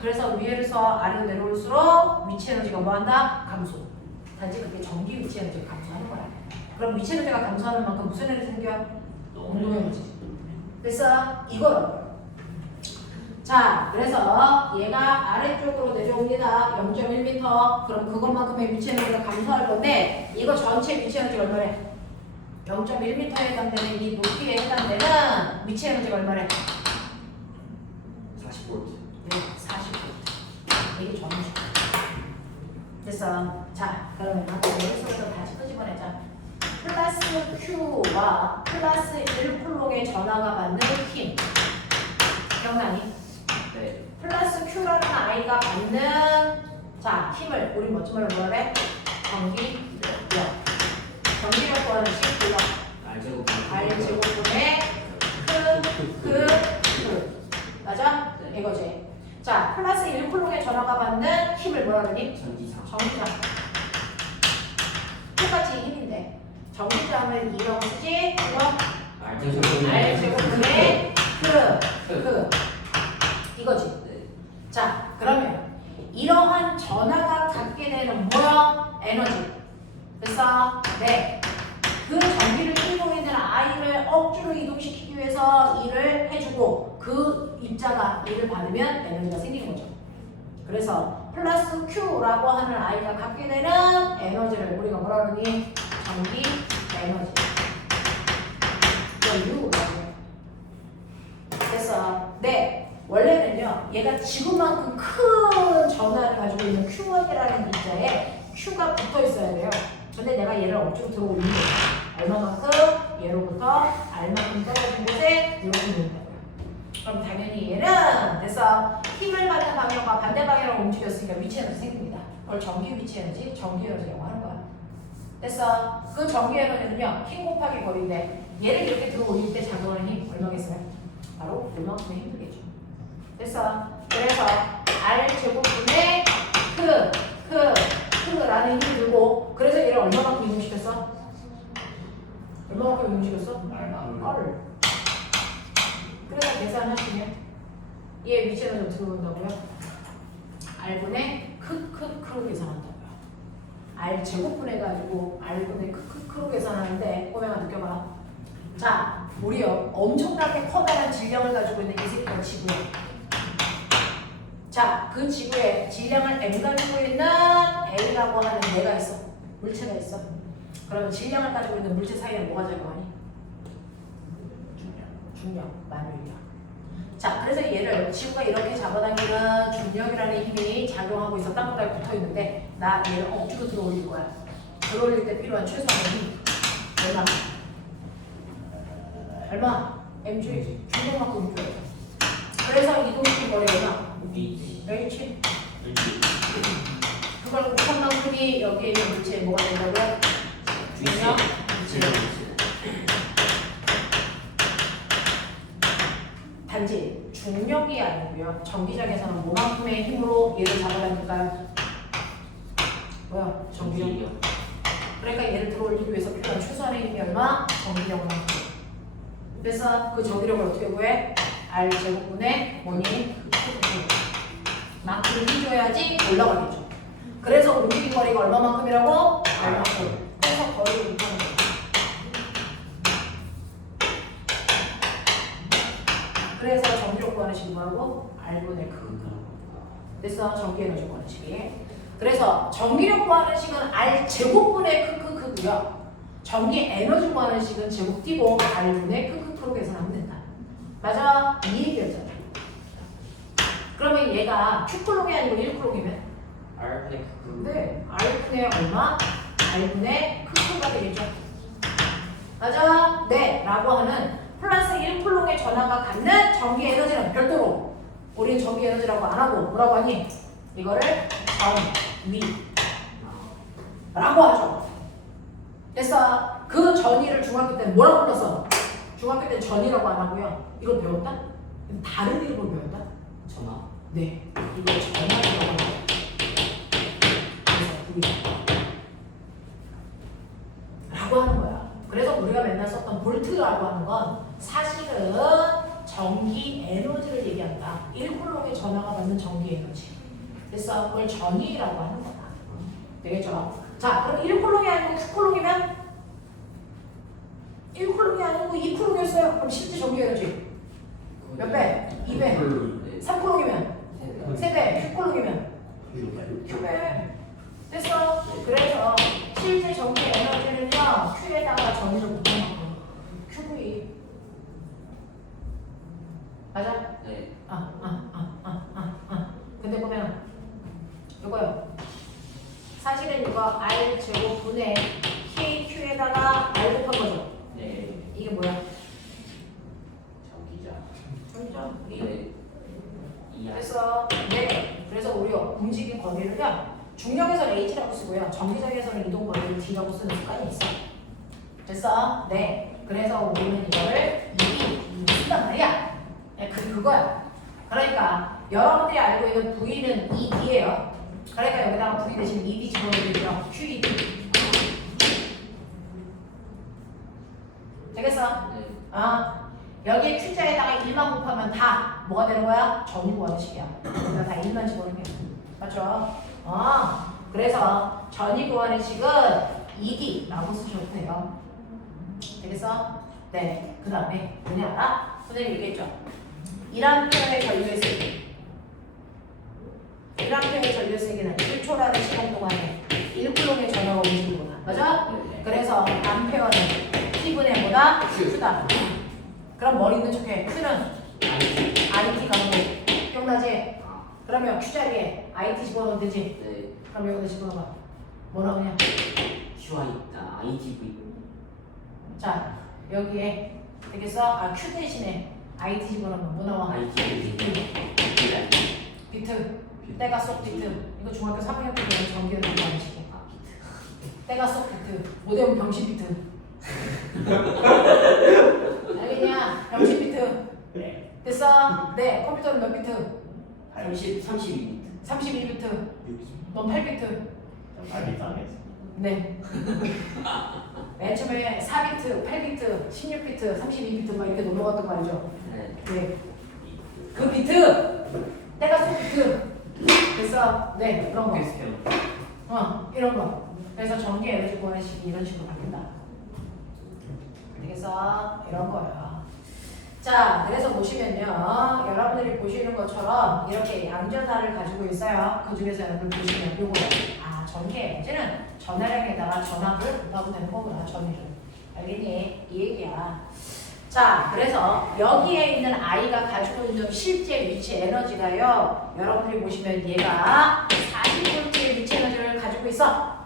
그래서 위에서 아래로 내려올수록 위치 에너지가 뭐한다? 감소. 단지 그게 전기 위치 에너지가 감소하는 거야. 그럼 위치 에너지가 감소하는 만큼 무슨 에너지 생겨? 운동 에너지. 그래서 이걸 얻어요. 자, 그래서 얘가 아래쪽으로 내려옵니다. 0.1m. 그럼 그것만큼의 위치 에너지가 감소할 건데 이거 전체 위치 에너지가 얼마래? 0.1m에 해당되는 이 높이에 해당되는 위치 에너지가 얼마래? 40V. 네, 40V. 이게 전주. 됐어. 자, 그러면 머릿속에서 다시 끄집어내자. 플러스 Q와 플러스 1쿨롱의 전하가 받는 힘. 기억나니? 네. 플러스 Q라는 아이가 받는 자 힘을 우리 멋진 말로 뭐라 그래? 전기력. 전기력 구하는 식 불러. R제곱. R제곱분의 크. 맞아? 네. 이거지. 자 플러스 1쿨롱의 전하가 받는 힘을 뭐라 그러니? 전기장. 전기장. 똑같이 힘인데 전기장을 이라고 쓰지? 이거 R제곱분의 크. 이거지. 네. 자, 그러면 이러한 전하가 갖게 되는 뭐야? 에너지. 됐어? 네. 그 전기를 끌고 있는 아이를 억지로 이동시키기 위해서 일을 해주고 그 입자가 일을 받으면 에너지가 생기는 거죠. 그래서 플러스 Q라고 하는 아이가 갖게 되는 에너지를 우리가 뭐라 그러니? 전기 에너지. 이거 U라고 해. 됐어? 네. 원래는요, 얘가 지구만큼 큰 전하를 가지고 있는 Q1이라는 입자에 Q가 붙어 있어야 돼요. 근데 내가 얘를 억지로 들어 올린 거야. 얼마만큼? 얘로부터 R만큼 떨어진 곳에 이렇게 놓는다고요. 그럼 당연히 얘는 됐어. 힘을 받는 방향과 반대 방향으로 움직였으니까 위치 에너지 생깁니다. 그걸 전기 위치 에너지, 전기 에너지라고 하는 거야. 됐어. 그 전기 에너지는요, 힘 곱하기 거리인데 얘를 이렇게 들어 올릴 때 작용하는 힘 얼마겠어요? 바로 얼마큼의 힘이겠죠. 됐어. 그래서 R제곱분의 크라는 힘을 들고 그래서 얘를 얼마만큼 이동시켰어? 얼마만큼 이동시켰어? R. 그래서 계산하시면 얘 위치 에너지 어떻게 본다고요? R분의 크로 계산한다고요. R제곱분해가지고 R분의 크로 계산하는데 꼬맹아 느껴봐. 자, 우리요 엄청나게 커다란 질량을 가지고 있는 이 새끼가 지구야. 자, 그 지구에 질량을 M 가지고 있는 A라고 하는 애가 있어. 물체가 있어. 그러면 질량을 가지고 있는 물체 사이에 뭐가 작용하니? 중력, 만유력. 자, 그래서 얘를 지구가 이렇게 잡아당기는 중력이라는 힘이 작용하고 있어. 땅바닥에 붙어 있는데 나 얘를 억지로 들어 올릴 거야. 들어 올릴 때 필요한 최소한의 힘. 얼마? mg 중력만큼 줘야 돼. 그래서 이동시킨 거리 얼마? H. 그걸 곱한 만큼이 여기에 있는 물체에 뭐가 된다고요? 중력. 단지 중력이 아니고요. 전기장에서는 뭐만큼의 힘으로 얘를 잡아당길까요? 뭐야? 전기력. 그러니까 얘를 들어올리기 위해서 필요한 최소한의 힘이 얼마? 전기력만큼. 그래서 그 전기력을 어떻게 구해? R제곱분의 뭐니? 만큼 해줘야지 올라가겠죠. 그래서 움직임 거리가 얼마만큼이라고? R만큼. 그래서 거리를 못하는 거예요. 그래서 전기력 구하는 식이 뭐라고? R분의 그래서 전기 에너지 구하는 식이. 그래서 전기력 구하는 식은 R제곱분의 크고요. 전기 에너지 구하는 식은 제곱 띄고 R분의 크로 계산하면 된다. 맞아? 이 얘기였잖아. 그러면 얘가 Q쿨롱이 아니고 1쿨롱이면? R분의 네. R분의 얼마? R분의 크가 되겠죠. 맞아? 네 라고 하는 플러스 1쿨롱의 전하가 갖는 전기 에너지는 별도로 우리는 전기 에너지라고 안 하고 뭐라고 하니? 이거를 전위 라고 하죠. 됐어? 그 전위를 중학교 때는 뭐라고 불렀어? 중학교 때는 전위라고 안 하고요. 이걸 배웠다? 다른 이름으로 배웠다? 전화. 네, 이걸 전화라고 합니다. 그래서 우리가 라고 하는 거야. 그래서 우리가 맨날 썼던 볼트라고 하는 건 사실은 전기 에너지를 얘기한다. 1쿨롱의 전하가 받는 전기 에너지. 그래서 그걸 전위라고 하는 거다. 되겠죠? 자, 그럼 1쿨롱이 아니고 9쿨롱이면 1쿨롱이 아니고 2쿨롱이었어요. 그럼 실제 전기 에너지 몇 배? 2배. 3쿨롱이면 3배. 6쿨롱이면 Q배. 됐어? 그래서 실제 전기 에너지는요 Q에다가 전위를 묶어놓은 거예요. QV. 맞아? 네. 근데 보면 이거요. 사실은 이거 R 제곱분의 KQ에다가 R 곱한 거죠. 네. 이게 뭐야? 전기자. 전이죠. 네. 이해. 그래서 네. 그래서 우리 움직임 거리를요. 중력에서는 H라고 쓰고요. 전기장에서는 이동 거리를 D라고 쓰는 습관이 있어. 됐어? 네. 그래서 우리는 이거를 E 쓴단 말이야. 네, 그거야. 그러니까 여러분들이 알고 있는 V는 ED예요. 그러니까 여기다가 V 대신 ED 집어넣으면 QED. 되겠어? 네. 여기에 Q자에다가 1만 곱하면 다 뭐가 되는 거야? 전위 구하식이야. 그러니까 다 1만 집어넣으면 맞죠? 그래서 전위 구하식은 ED라고 쓰셔도 돼요. 되겠어? 네. 그 다음에 뭐냐 알아? 선생님 얘기했죠? 1A의 전류의 세기 1A의 전류의 세기는 1초라는 시간 동안에 1쿨롱의 전하가 움직이구나. 맞아? 네. 그래서 암페어는 T분의 뭐다? Q. Q다. 그럼 머리 있는 척해. Q는 IT 강도. 기억나지? 그러면 Q 자리에 IT 집어넣으면 되지? 네. 그럼 여기다 집어넣어봐. 뭐 나오냐? QI 있다. ITV. 자, 여기에 되겠어? Q 대신에 IT 집어넣으면 뭐 나와? ITV. 비트. 때가 쏙 비트. 이거 중학교 3학년 때 배운 전기를 많이 시켜. 때가 쏙 비트. 못 외우면 병신 비트. 알겠냐? 병신 비트. 네. 됐어? 네. 컴퓨터는 몇 비트? 32비트. 32비트. 넌 8비트. 빨리 당했어. 네. 맨 처음에 4비트, 8비트, 16비트, 32비트 막 이렇게 넘어갔던 거 알죠? 네. 네. 그 비트. 때가 쏙 비트. 됐어? 네. 그런 거. 이런 거. 그래서 전기 에너지 구하식이 이런 식으로 바뀐다. 되겠어? 이런 거야. 자, 그래서 보시면요. 여러분들이 보시는 것처럼 이렇게 양전하를 가지고 있어요. 그 중에서 여러분 보시면 요거요. 전기 에너지는 전하량에다가 전압을 곱하고 되는 거구나. 전위를. 알겠니? 이 얘기야. 자, 그래서 여기에 있는 I가 가지고 있는 실제 위치 에너지가요. 여러분들이 보시면 얘가 40V의 위치 에너지를 가지고 있어.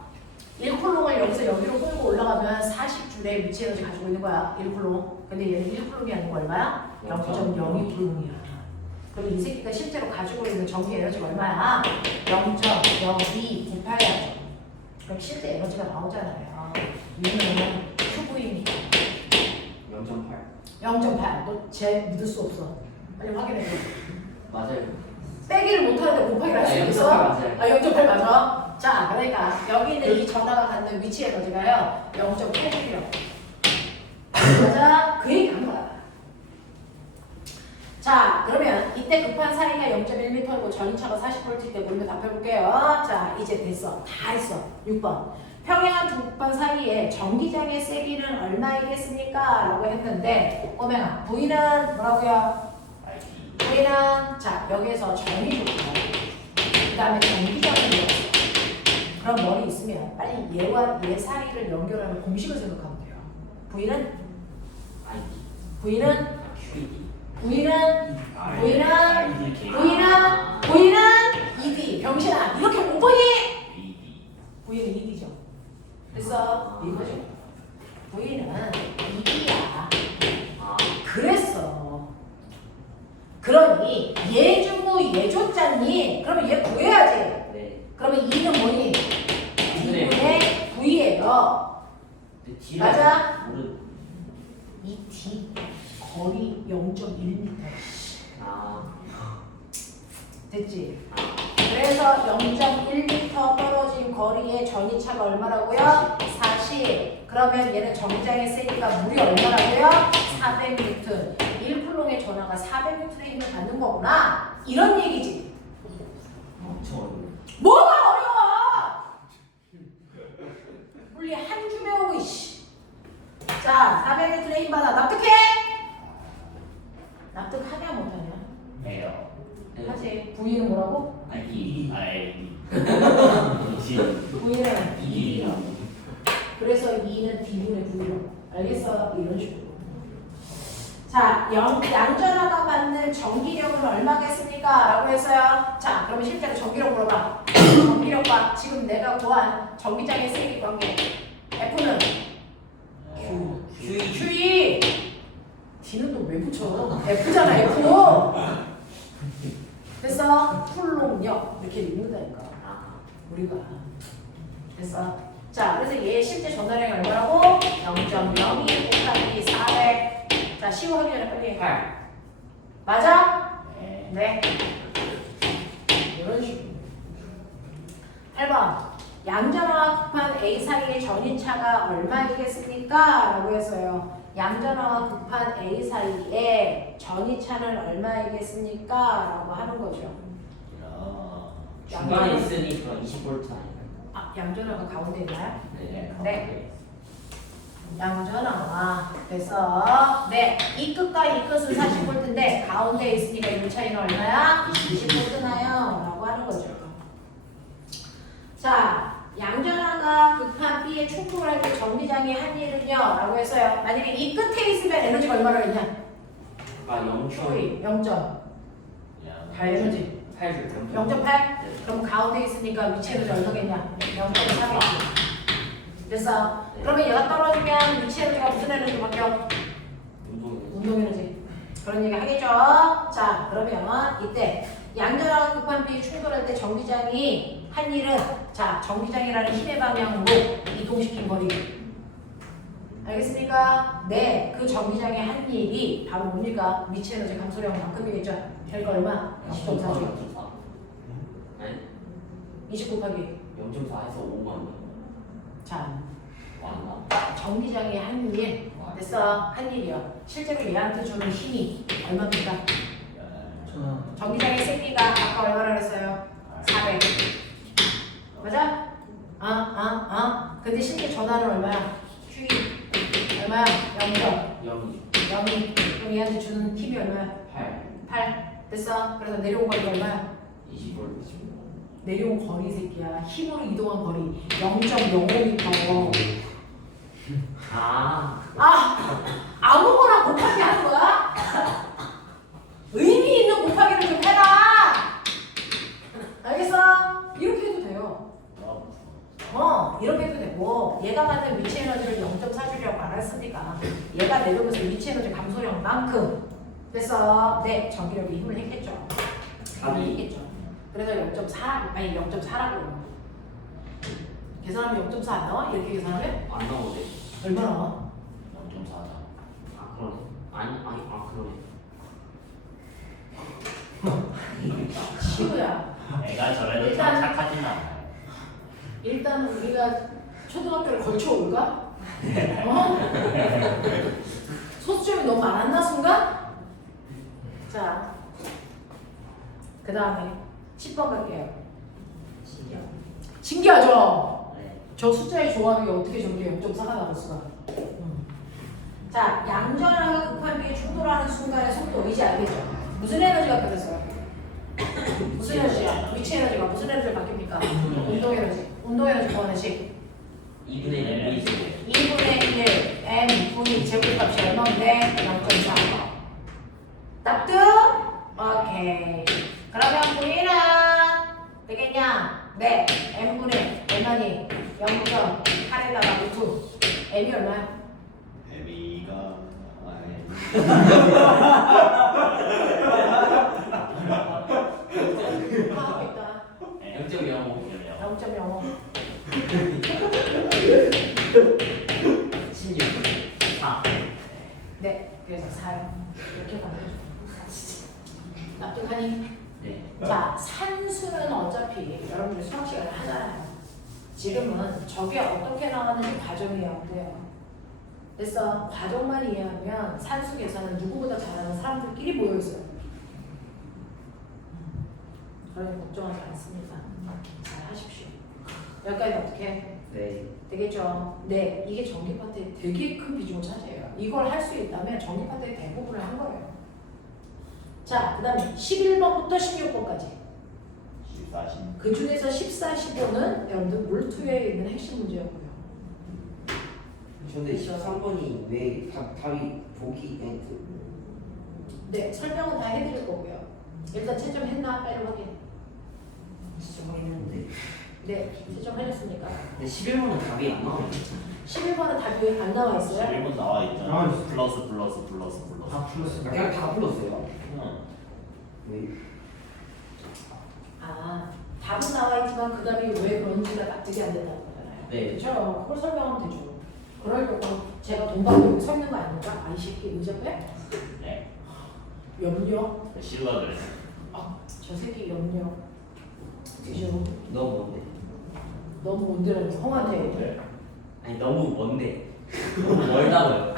1쿨롱을 여기서 여기로 끌고 올라가면 40줄의 위치 에너지 가지고 있는 거야. 1쿨롱. 근데 얘는 1쿨롱이 아니고 얼마야? 0.02쿨롱이야. 그럼 이 새끼가 실제로 가지고 있는 전기 에너지가 얼마야? 0.02 곱해야죠. 그럼 실제 에너지가 나오잖아요. 얘는 QV입니다. 0.8. 0.8. 너 쟤 믿을 수 없어. 빨리 확인해. 맞아요. 빼기를 못하는데 곱하기를 할 수 네, 있어? 0.8 맞아요. 0.8 맞아. 자, 그러니까 여기 있는 이 전하가 갖는 위치 에너지가요. 0.8J요. 맞아? 그 얘기한 거야. 자, 그러면 이때 급한 사이가 0.1m이고 전위차가 40V 때 물면 답해볼게요. 자, 이제 됐어. 다 했어. 6번. 평행한 두 급한 사이에 전기장의 세기는 얼마이겠습니까? 라고 했는데 꼬맹아, V는 뭐라고요? V는 자, 여기에서 전위부터 그 다음에 전기장을 배웠어. 그럼 머리 있으면 빨리 얘와 얘 사이를 연결하는 공식을 생각하면 돼요. V는 IT. V는 QED. V는 ED 병신아 이렇게 못 보니? V는 ED죠. 그래서 이거죠. V는 그러니 얘 주고 얘 줬잖니. 그러면 얘 구해야지. 네. 그러면 2는 뭐니? 네. 2분의 9이에요. 근데 D를 맞아? 모르. 이 D 거리 0.1m. 아. 됐지? 그래서 0.1m 떨어진 거리의 전이차가 얼마라고요? 40. 그러면 얘는 정장의 세기가 무려 얼마라고요? 400N. 1쿨롱의 전하가 400N의 힘을 받는 거구나. 이런 얘기지. 엄청 어려워. 뭐가 어려워? 물리 한 주 배우고 이씨. 자, 400N의 힘 받아. 납득해? 납득하냐 못하냐? 해요. 네. 하지. V는 뭐라고? 아이 V는 이. 2라고. 그래서 2는 D분의 V로. 알겠어? 이런 식으로. 자, 양전하가 받는 전기력은 얼마겠습니까? 라고 했어요. 자, 그러면 실제로 전기력 물어봐. 전기력과 지금 내가 구한 전기장의 세기 관계. F는 Q이 D는 또 왜 붙여? F잖아, F. 됐어? 쿨롱력 이렇게 읽는다니까. 우리가. 됐어? 자, 그래서 얘 실제 전달량이 얼마라고? 0.02 곱하기 400. 자, 시우 하기 전에 빨리 해. 8. 맞아? 네. 네. 이런 식으로. 8번. 양전하와 급한 A 사이의 전이차가 얼마이겠습니까? 라고 했어요. 양전하와 급한 A 사이의 전이차는 얼마이겠습니까? 라고 하는 거죠. 중간에 있으니까 20V 아니에요? 아, 양전하가 가운데 있나요? 네. 네. 양전하와 그래서 네, 이 끝과 이 끝은 40V인데 가운데 있으니까 이 차이는 얼마야? 20V나요? 라고 하는 거죠. 자, 양전하가 급한 B에 충돌할 때 전기장의 한 일은요? 라고 했어요. 만약에 이 끝에 있으면 에너지가 얼마나 있냐? 아, 0초. 소리 0.8 에너지 8줄. 0.8? 그럼 가운데 있으니까 위치 에너지 얼마겠냐? 0.3이지. 됐어? 그러면 얘가 떨어지면 위치 에너지가 무슨 에너지로 바뀌어? 운동 에너지. 그런 얘기 하겠죠? 자, 그러면 이때 양전하고 급한 B에 충돌할 때 전기장이 한 일은 자, 전기장이라는 힘의 방향으로 이동시킨 거리. 알겠습니까? 네, 그 전기장의 한 일이 바로 뭡니까? 미치 에너지 감소량만큼이겠죠? 결과 얼마? 20.4죠. 아니, 20 곱하기. 0.4에서 5만. 자, 왔나? 전기장의 한 일. 됐어? 한 일이요. 실제로 얘한테 주는 힘이 얼마입니까? 전기장의 세기가 아까 얼마나 그랬어요? 400. 맞아? 근데 실제 전화는 얼마야? Q 얼마야? 0점. 0이. 그럼 얘한테 주는 힘이 얼마야? 8. 됐어? 그래서 내려온 거리가 얼마야? 20V. 내려온 거리 새끼야. 힘으로 이동한 거리 0.05m. 아무거나 곱하기 하는 거야? 의미 있는 곱하기를 좀 해라. 알겠어? 이렇게 해도 돼요. 이렇게 해도 되고 얘가 받는 위치 에너지를 0.4주려고 말했으니까 얘가 내려오면서 위치 에너지 감소량만큼 됐어? 네, 전기력이 힘을 했겠죠. 힘을 했겠죠. 그래서 0.4라고 아니 0.4라고 계산하면 0.4 안 나와? 이렇게 계산하면? 안 나오네. 얼마 나와? 0.4다. 아, 그러네. 아니, 그러네. 시우야. 애가 저래도 일단- 착하진 않아요. 일단 우리가 초등학교를 거쳐 올까? 어? 소수점이 너무 많았나 순간? 자, 그 다음에 10번 갈게요. 신기하죠? 네. 저 숫자의 조합이 어떻게 저렇게 0.4가 나올 수가? 자, 양전하가 급한 비에 충돌하는 순간의 속도 이제 알겠죠? 무슨 에너지가 변했어요? 무슨 에너지야? 위치 에너지가 무슨 에너지로 바뀝니까? 운동 에너지. 운동 에너지 구하는식 2분의 1 2분의 1 m 분의 제곱값이 얼마인데? 0.4. 납득? 오케이. 그러면 분위는 되겠냐? 네. m분의 얼마니? 0.8에다가 루트. m이 얼마야? 애미가 네, 그래서 4요. 이렇게 가면 납득하니? 네. 자, 산수는 어차피 여러분들 수학 시간에 하잖아요. 지금은 저게 어떻게 나왔는지 과정이 이해돼요. 됐어? 과정만 이해하면 산수 계산은 누구보다 잘하는 사람들끼리 모여 있어요. 그러니 걱정하지 않습니다. 잘 하십시오. 여기까지 어떻게? 네. 되겠죠? 네, 이게 전기 파트에 되게 큰 비중을 차지해요. 이걸 할 수 있다면 전기 파트의 대부분을 한 거예요. 자, 그 다음에 11번부터 16번까지. 14, 10. 그 중에서 14, 15는 여러분들 물투에 있는 핵심 문제였고요. 근데 13번이 왜 답이 보기 엔트? 네, 설명은 다 해드릴 거고요. 일단 채점했나? 빨리 확인. 시청했는데 네, 채점해줬습니까? 근데 11번은 답이 안 나와요. 11번은 답이 안 나와 있어요? 1번 나와 있잖아. 나와 있어. 플러스. 다 풀었어. 그냥 다 불렀어요. 응. 왜? 아, 답은 나와 있지만 그 답이 왜 그런지가 납득이 안 된다는 거잖아요. 네. 그렇죠? 그걸 설명하면 되죠. 그러려고 제가 돈 받고 여기 서 있는 거 아닙니까? 아이 새끼 의자 빼? 네. 염려? 시우가 그랬어. 아, 저 새끼 염려. 그죠? 너무 뭔데? 너무 뭔데라니 형한테. 네. 아니 너무 먼데. 너무 멀다고요.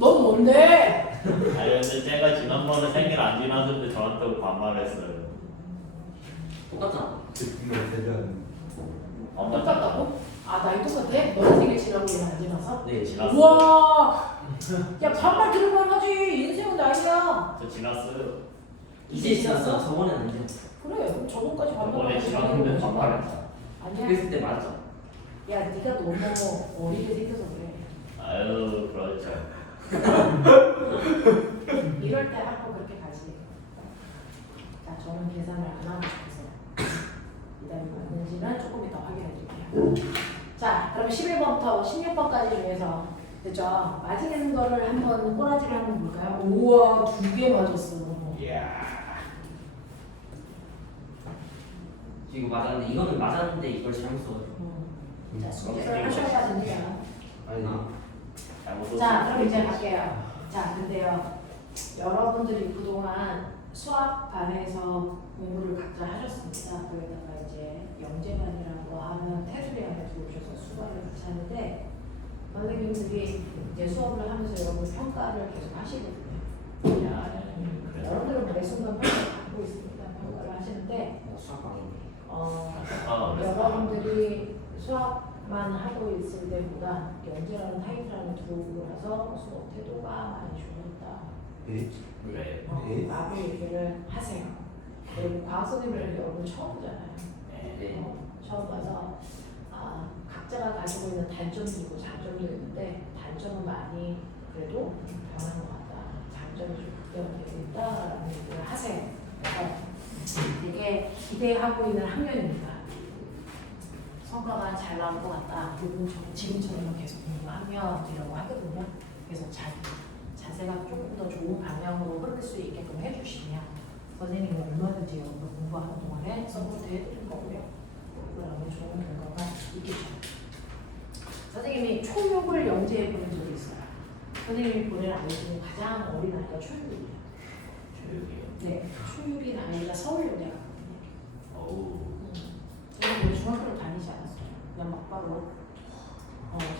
넌 뭔데? 아니 근데 제가 지난번에 생일 안 지났는데 저한테 반말했어요. 똑같잖아. 정말 대단. 똑같다고? 아, 나이 똑같아? 너는 생일 지나고 얘는 안 지나서? 네. 지났어요. 우와! 야, 반말 들을만 하지. 인생은 나이야. 저 지났어요. 이제 지났어. 저번엔 안 지났어. 그래, 그럼 저번까지 반말 저번에 지났는데 반말했어. 아니야. 그랬을 때 맞죠. 야, 네가 너무 어리게 생겨서 그래. 아유 그렇죠. 이럴 때 한번 그렇게 가지. 자, 저는 계산을 안 하고 싶어서 이 답이 맞는지는 조금 이따 확인해 드릴게요. 자, 그럼 11번부터 16번까지 중에서 됐죠? 맞은 거를 한번 꼬라지를 한번 볼까요? 우와, 2개 맞았어. 이야. 이거 맞았는데 이거는 맞았는데 이걸 잘못 써가지고. 자, 숙제를 하셔야 됩니다. 아니 잘못 자, 그럼 이제 갈게요. 자, 근데요, 여러분들이 그동안 수학반에서 공부를 각자 하셨습니다. 거기다가 이제 영재반이라고 하면 테두리 안에 들어오셔서 수업을 같이 하는데 선생님들이 이제 수업을 하면서 여러분 평가를 계속 하시거든요. 여러분들은 매 순간 평가를 받고 있습니다. 평가를 하시는데 수학방인데. 여러분들이 수학만 하고 있을 때보다 영재라는 타이틀 안에 들어오고 나서 수업 태도가 많이 좋았다. 네? 그래. 네? 라고 얘기를 하세요. 그리고 과학 선생님을 여러분 처음 보잖아요. 네. 처음 봐서 각자가 가지고 있는 단점도 있고 장점도 있는데 단점은 많이 그래도 변한 것 같다. 장점이 좀 극대화되고 있다라는 얘기를 하세요. 그래서 되게 기대하고 있는 학년입니다. 성과가 잘 나올 것 같다. 그리고 지금처럼 계속 공부하면이라고 하거든요. 그래서 자세가 조금 더 좋은 방향으로 흐를 수 있게끔 해주시면 선생님은 얼마든지 여러분 공부하는 동안에 서포트 해드릴 거고요. 그러면 좋은 결과가 있겠죠. 선생님이 초육을 영재해 보낸 적이 있어요. 선생님이 보낸 아이 중에 가장 어린 아이가 초육이에요. 교육이요. 네, 초육인 아이가 서울여대 갔거든요. 어우. 저는 중학교를 다니지 않았어요. 그냥 막바로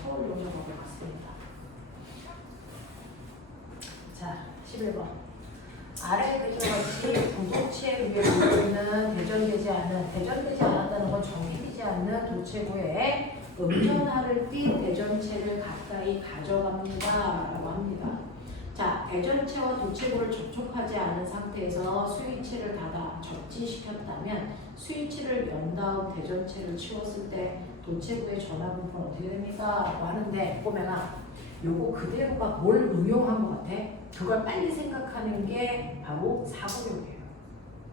서울여대학원을 갔습니다. 자, 11번. 아래 그림같이 부도체 위에 있는 대전되지 않았다는 건 정해지지 않는 도체구에 음전하를 띈 대전체를 가까이 가져갑니다. 라고 합니다. 자, 대전체와 도체구를 접촉하지 않은 상태에서 스위치를 닫아 접지시켰다면 스위치를 연 다음 대전체를 치웠을 때 도체구의 전압은 어떻게 됩니까? 라고 하는데 꼬매가 요거 그대로가 뭘 응용한 것 같아? 그걸 빨리 생각하는 게 바로 사고력이에요.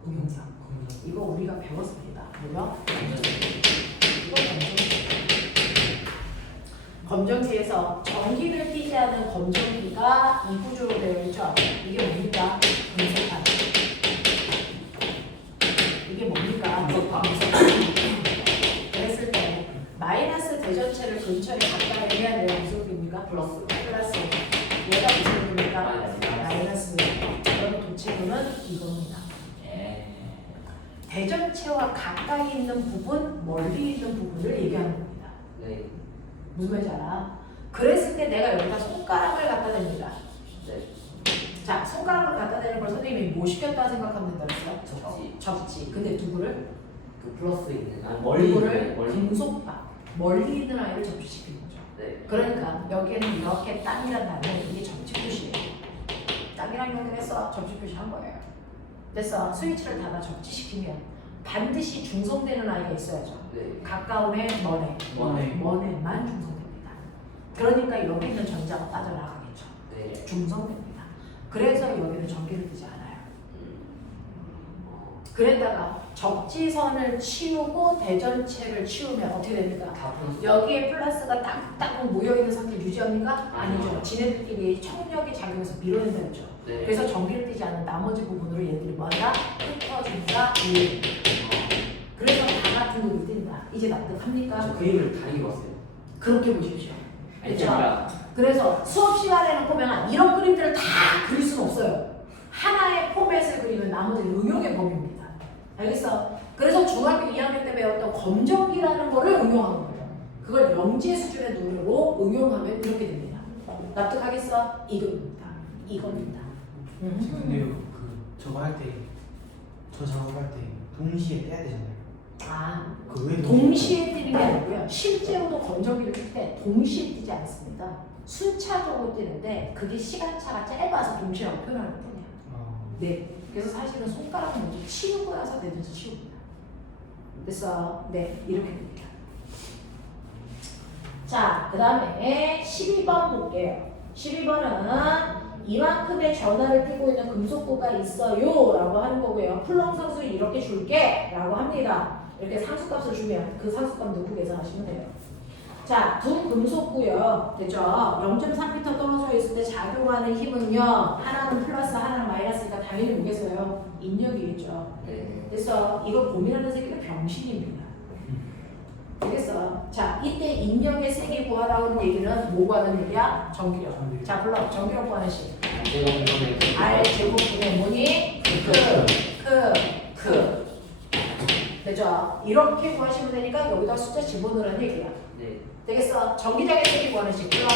응용사. 이거 우리가 배웠습니다. 뭐요? 이거 검정기에서 전기를 띠지 않은 검정기가 이 구조로 되어 있죠. 이게 뭡니까? 분석판. 이게 뭡니까? 분석판. 그랬을 때 마이너스 대전체를 근처에 가까이 해야 돼요. 무슨 소리입니까? 플러스. 얘가 무슨 겁니까? 마이너스. 그럼 도체구는 이겁니다. 예. 대전체와 가까이 있는 부분, 멀리 있는 부분을 얘기하는 겁니다. 네. 무슨 말인지 알아? 그랬을 때 내가 여기다 손가락을 갖다 댑니다. 네. 자, 손가락을 갖다 대는 걸 선생님이 뭐 시켰다 생각하면 된다 그랬어요? 접지. 접지. 근데 누구를? 그 플러스 있는 멀리 누구를? 있는 멀리. 금속바. 멀리 있는 아이를 접지시키는 거죠. 네. 그러니까 여기에는 이렇게 땅이란 단어는 이게 접지 표시예요. 땅이랑 연결해서 접지 표시한 거예요. 그래서 스위치를 닫아 접지시키면 반드시 중성되는 아이가 있어야죠. 네. 가까움에 먼에, 먼에. 먼에만 중성됩니다. 그러니까 여기 있는 전자가 빠져나가겠죠. 네. 중성됩니다. 그래서 여기는 전기를 뜨지 않아요. 어, 그랬다가 적지선을 치우고 대전체를 치우면 어떻게 됩니까? 다 플러스. 여기에 플러스가 딱딱 모여있는 상태를 유지합니까? 아니죠. 아니죠. 지네들끼리 청력이 작용해서 밀어낸다죠. 네. 그래서 전기를 띠지 않는 나머지 부분으로 얘들이 뭐한다? 흩어진다. 그래서 다 같은 놈이 뜬다. 이제 납득합니까? 저 그림을 다르게 봤어요. 그렇게 보십시오. 아니, 그렇죠? 제가 그래서 수업 시간에는 보면 이런 그림들을 다 그릴 수는 없어요. 하나의 포맷을 그리면 나머지는 응용의 범위입니다. 알겠어? 그래서 중학교 2학년 때 배웠던 검정기라는 거를 응용하는 거예요. 그걸 영재 수준의 눈으로 응용하면 이렇게 됩니다. 납득하겠어? 이겁니다. 이겁니다. 근데요, 저거 할 때, 저 작업할 때 동시에 떼야 되잖아요. 아, 그 동시에 뛰는 게 아니고요. 실제로도 검정기를 뛸 때 동시에 뛰지 않습니다. 순차적으로 뛰는데 그게 시간차가 짧아서 동시라고 표현하는 뿐이에요. 네. 그래서 사실은 손가락을 먼저 치우고 나서 내면서 치웁니다. 그래서 네, 이렇게 됩니다. 자, 그 다음에 12번 볼게요. 12번은 이만큼의 전하를 띠고 있는 금속구가 있어요 라고 하는 거고요. 플럼 상수를 이렇게 줄게 라고 합니다. 이렇게 상수값을 주면 그 상수값 넣고 계산하시면 돼요. 자, 두 금속구요. 됐죠? 0.3m 떨어져 있을 때 작용하는 힘은요. 하나는 플러스, 하나는 마이너스니까 당연히 뭐겠어요? 인력이겠죠. 네. 그래서 이거 고민하는 새끼는 병신입니다. 되겠어? 자, 이때 인력의 세기 구하라고 하는 얘기는 뭐 구하는 얘기야? 전기력. 전기력. 자, 불러. 전기력 구하는 식. 제곱분의 R 제곱분의 뭐니? 크. 되죠? 이렇게 구하시면 되니까 여기다 숫자 집어넣으라는 얘기야. 네. 되겠어? 전기장의 세기 구하는 식. 불러.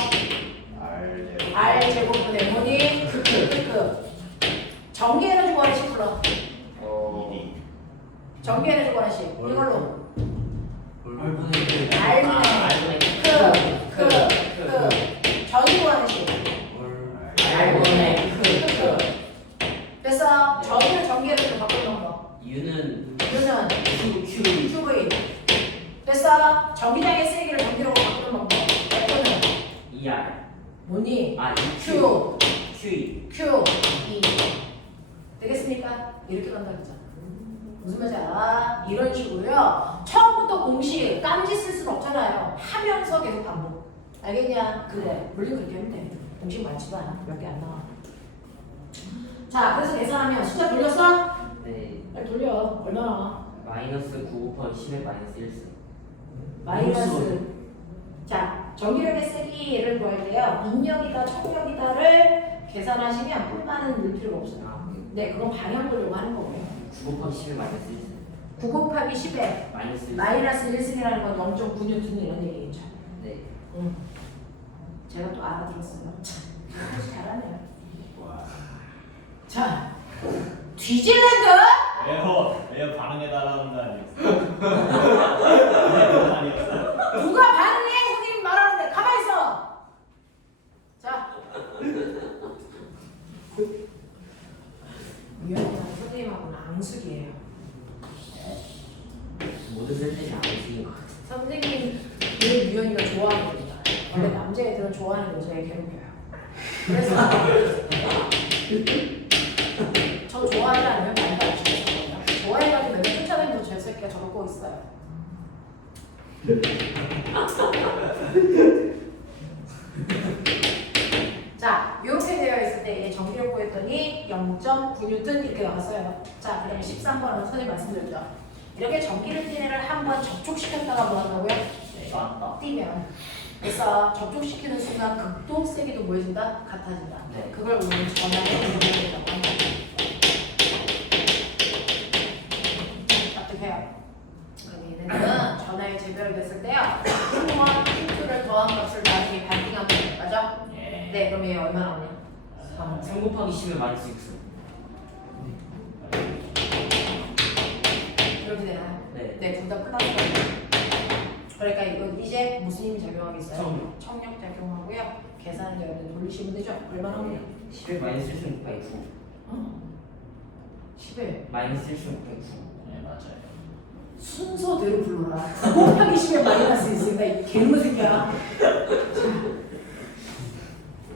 R R 제곱분의 뭐니? 크. 전기 에너지 구하는 식 불러. 전기 에너지 구하는 식. 이걸로. 얼분의 R분의 크. 전기 구하는 식. R분의 크. 됐어? 전기를 전기에너지로 바꾸는 거. U는 U는 Q QV. 됐어? 전기장의 세기를 전기로 바꾸는 방법. F는 ER 뭐니? 아 Q. QE Q. E. 되겠습니까? 이렇게 간다 그랬잖아. 무슨 말인지 알아? 이런 식으로요. 처음부터 공식 깜지 쓸 수는 없잖아요. 하면서 계속 반복. 알겠냐? 그래. 물리 그렇게 하면 돼. 공식 많지도 않아. 몇 개 안 나와. 자, 그래서 계산하면 숫자 돌렸어? 네 빨리 돌려. 얼마 나와? 마이너스 9 곱하기 10의 마이너스 1승 마이너스. 자, 전기력의 세기를 구할 때요. 인력이다, 청력이다를 계산하시면 뿐만은 넣을 필요가 없어요. 네, 그건 방향 보려고 하는 거고요. 9 곱하기 10의 마이너스 1승 9 곱하기 10에 마이너스 1승 마이너스 1승이라는 건 0.9N 이런 얘기겠죠. 네 응. 제가 또 알아들었어요. 참, 잘하네요. 자, 뒤질랜드? 왜요 반응해달라는 거 아니었어? 아니었어? 누가 반응해? 선생님 말하는데 가만히 있어. 자, 유연이랑 선생님하고는 앙숙이에요. 모든 선생님이 안 쓰는 것 같아요 선생님 그 유연이가 좋아하는 겁니다. 원래 남자애들은 좋아하는 여자애 괴롭혀요. 그래서 저 좋아하지 않으면 말도 안 시켜요. 좋아해가지고 맨날 쫓아다니면서 제 새끼가 저걸 꼭 있어요. 자, 이렇게 되어 있을 때 얘 전기력 구했더니 0.9N 이렇게 나왔어요. 자, 그 다음에 13번은 선생님 말씀드렸죠. 이렇게 전기를 띠는 애를 한번 접촉시켰다가 뭐 한다고요? 네 뛰면 그래서 접촉시키는 순간 극도 세기도 뭐해진다? 같아진다. 네. 그걸 우리는 전하의 운동이라고 한다. 어떡해요? 그럼 얘네들은 전하에 재배열됐을 때요. Q1, Q2를 더한 값을 나중에 반띵하면 돼. 맞아? 예. 네, 그럼 얘 얼마 나오냐? 3 곱하기 10을 마이너스 6. 이렇게 되나요? 네. 네, 둘 다 플러스. 그러니까 이건 이제 무슨 힘이 작용하겠어요? 청력. 청력 작용하고요. 계산을 여러분들 돌리시면 되죠? 얼마나 오냐? 10에 마이너스 1은 609. 어? 10에 마이너스 1 네, 맞아요. 순서대로 불러라. 9 곱하기 10에 마이너스 있으니까 이 개놈의 새끼야.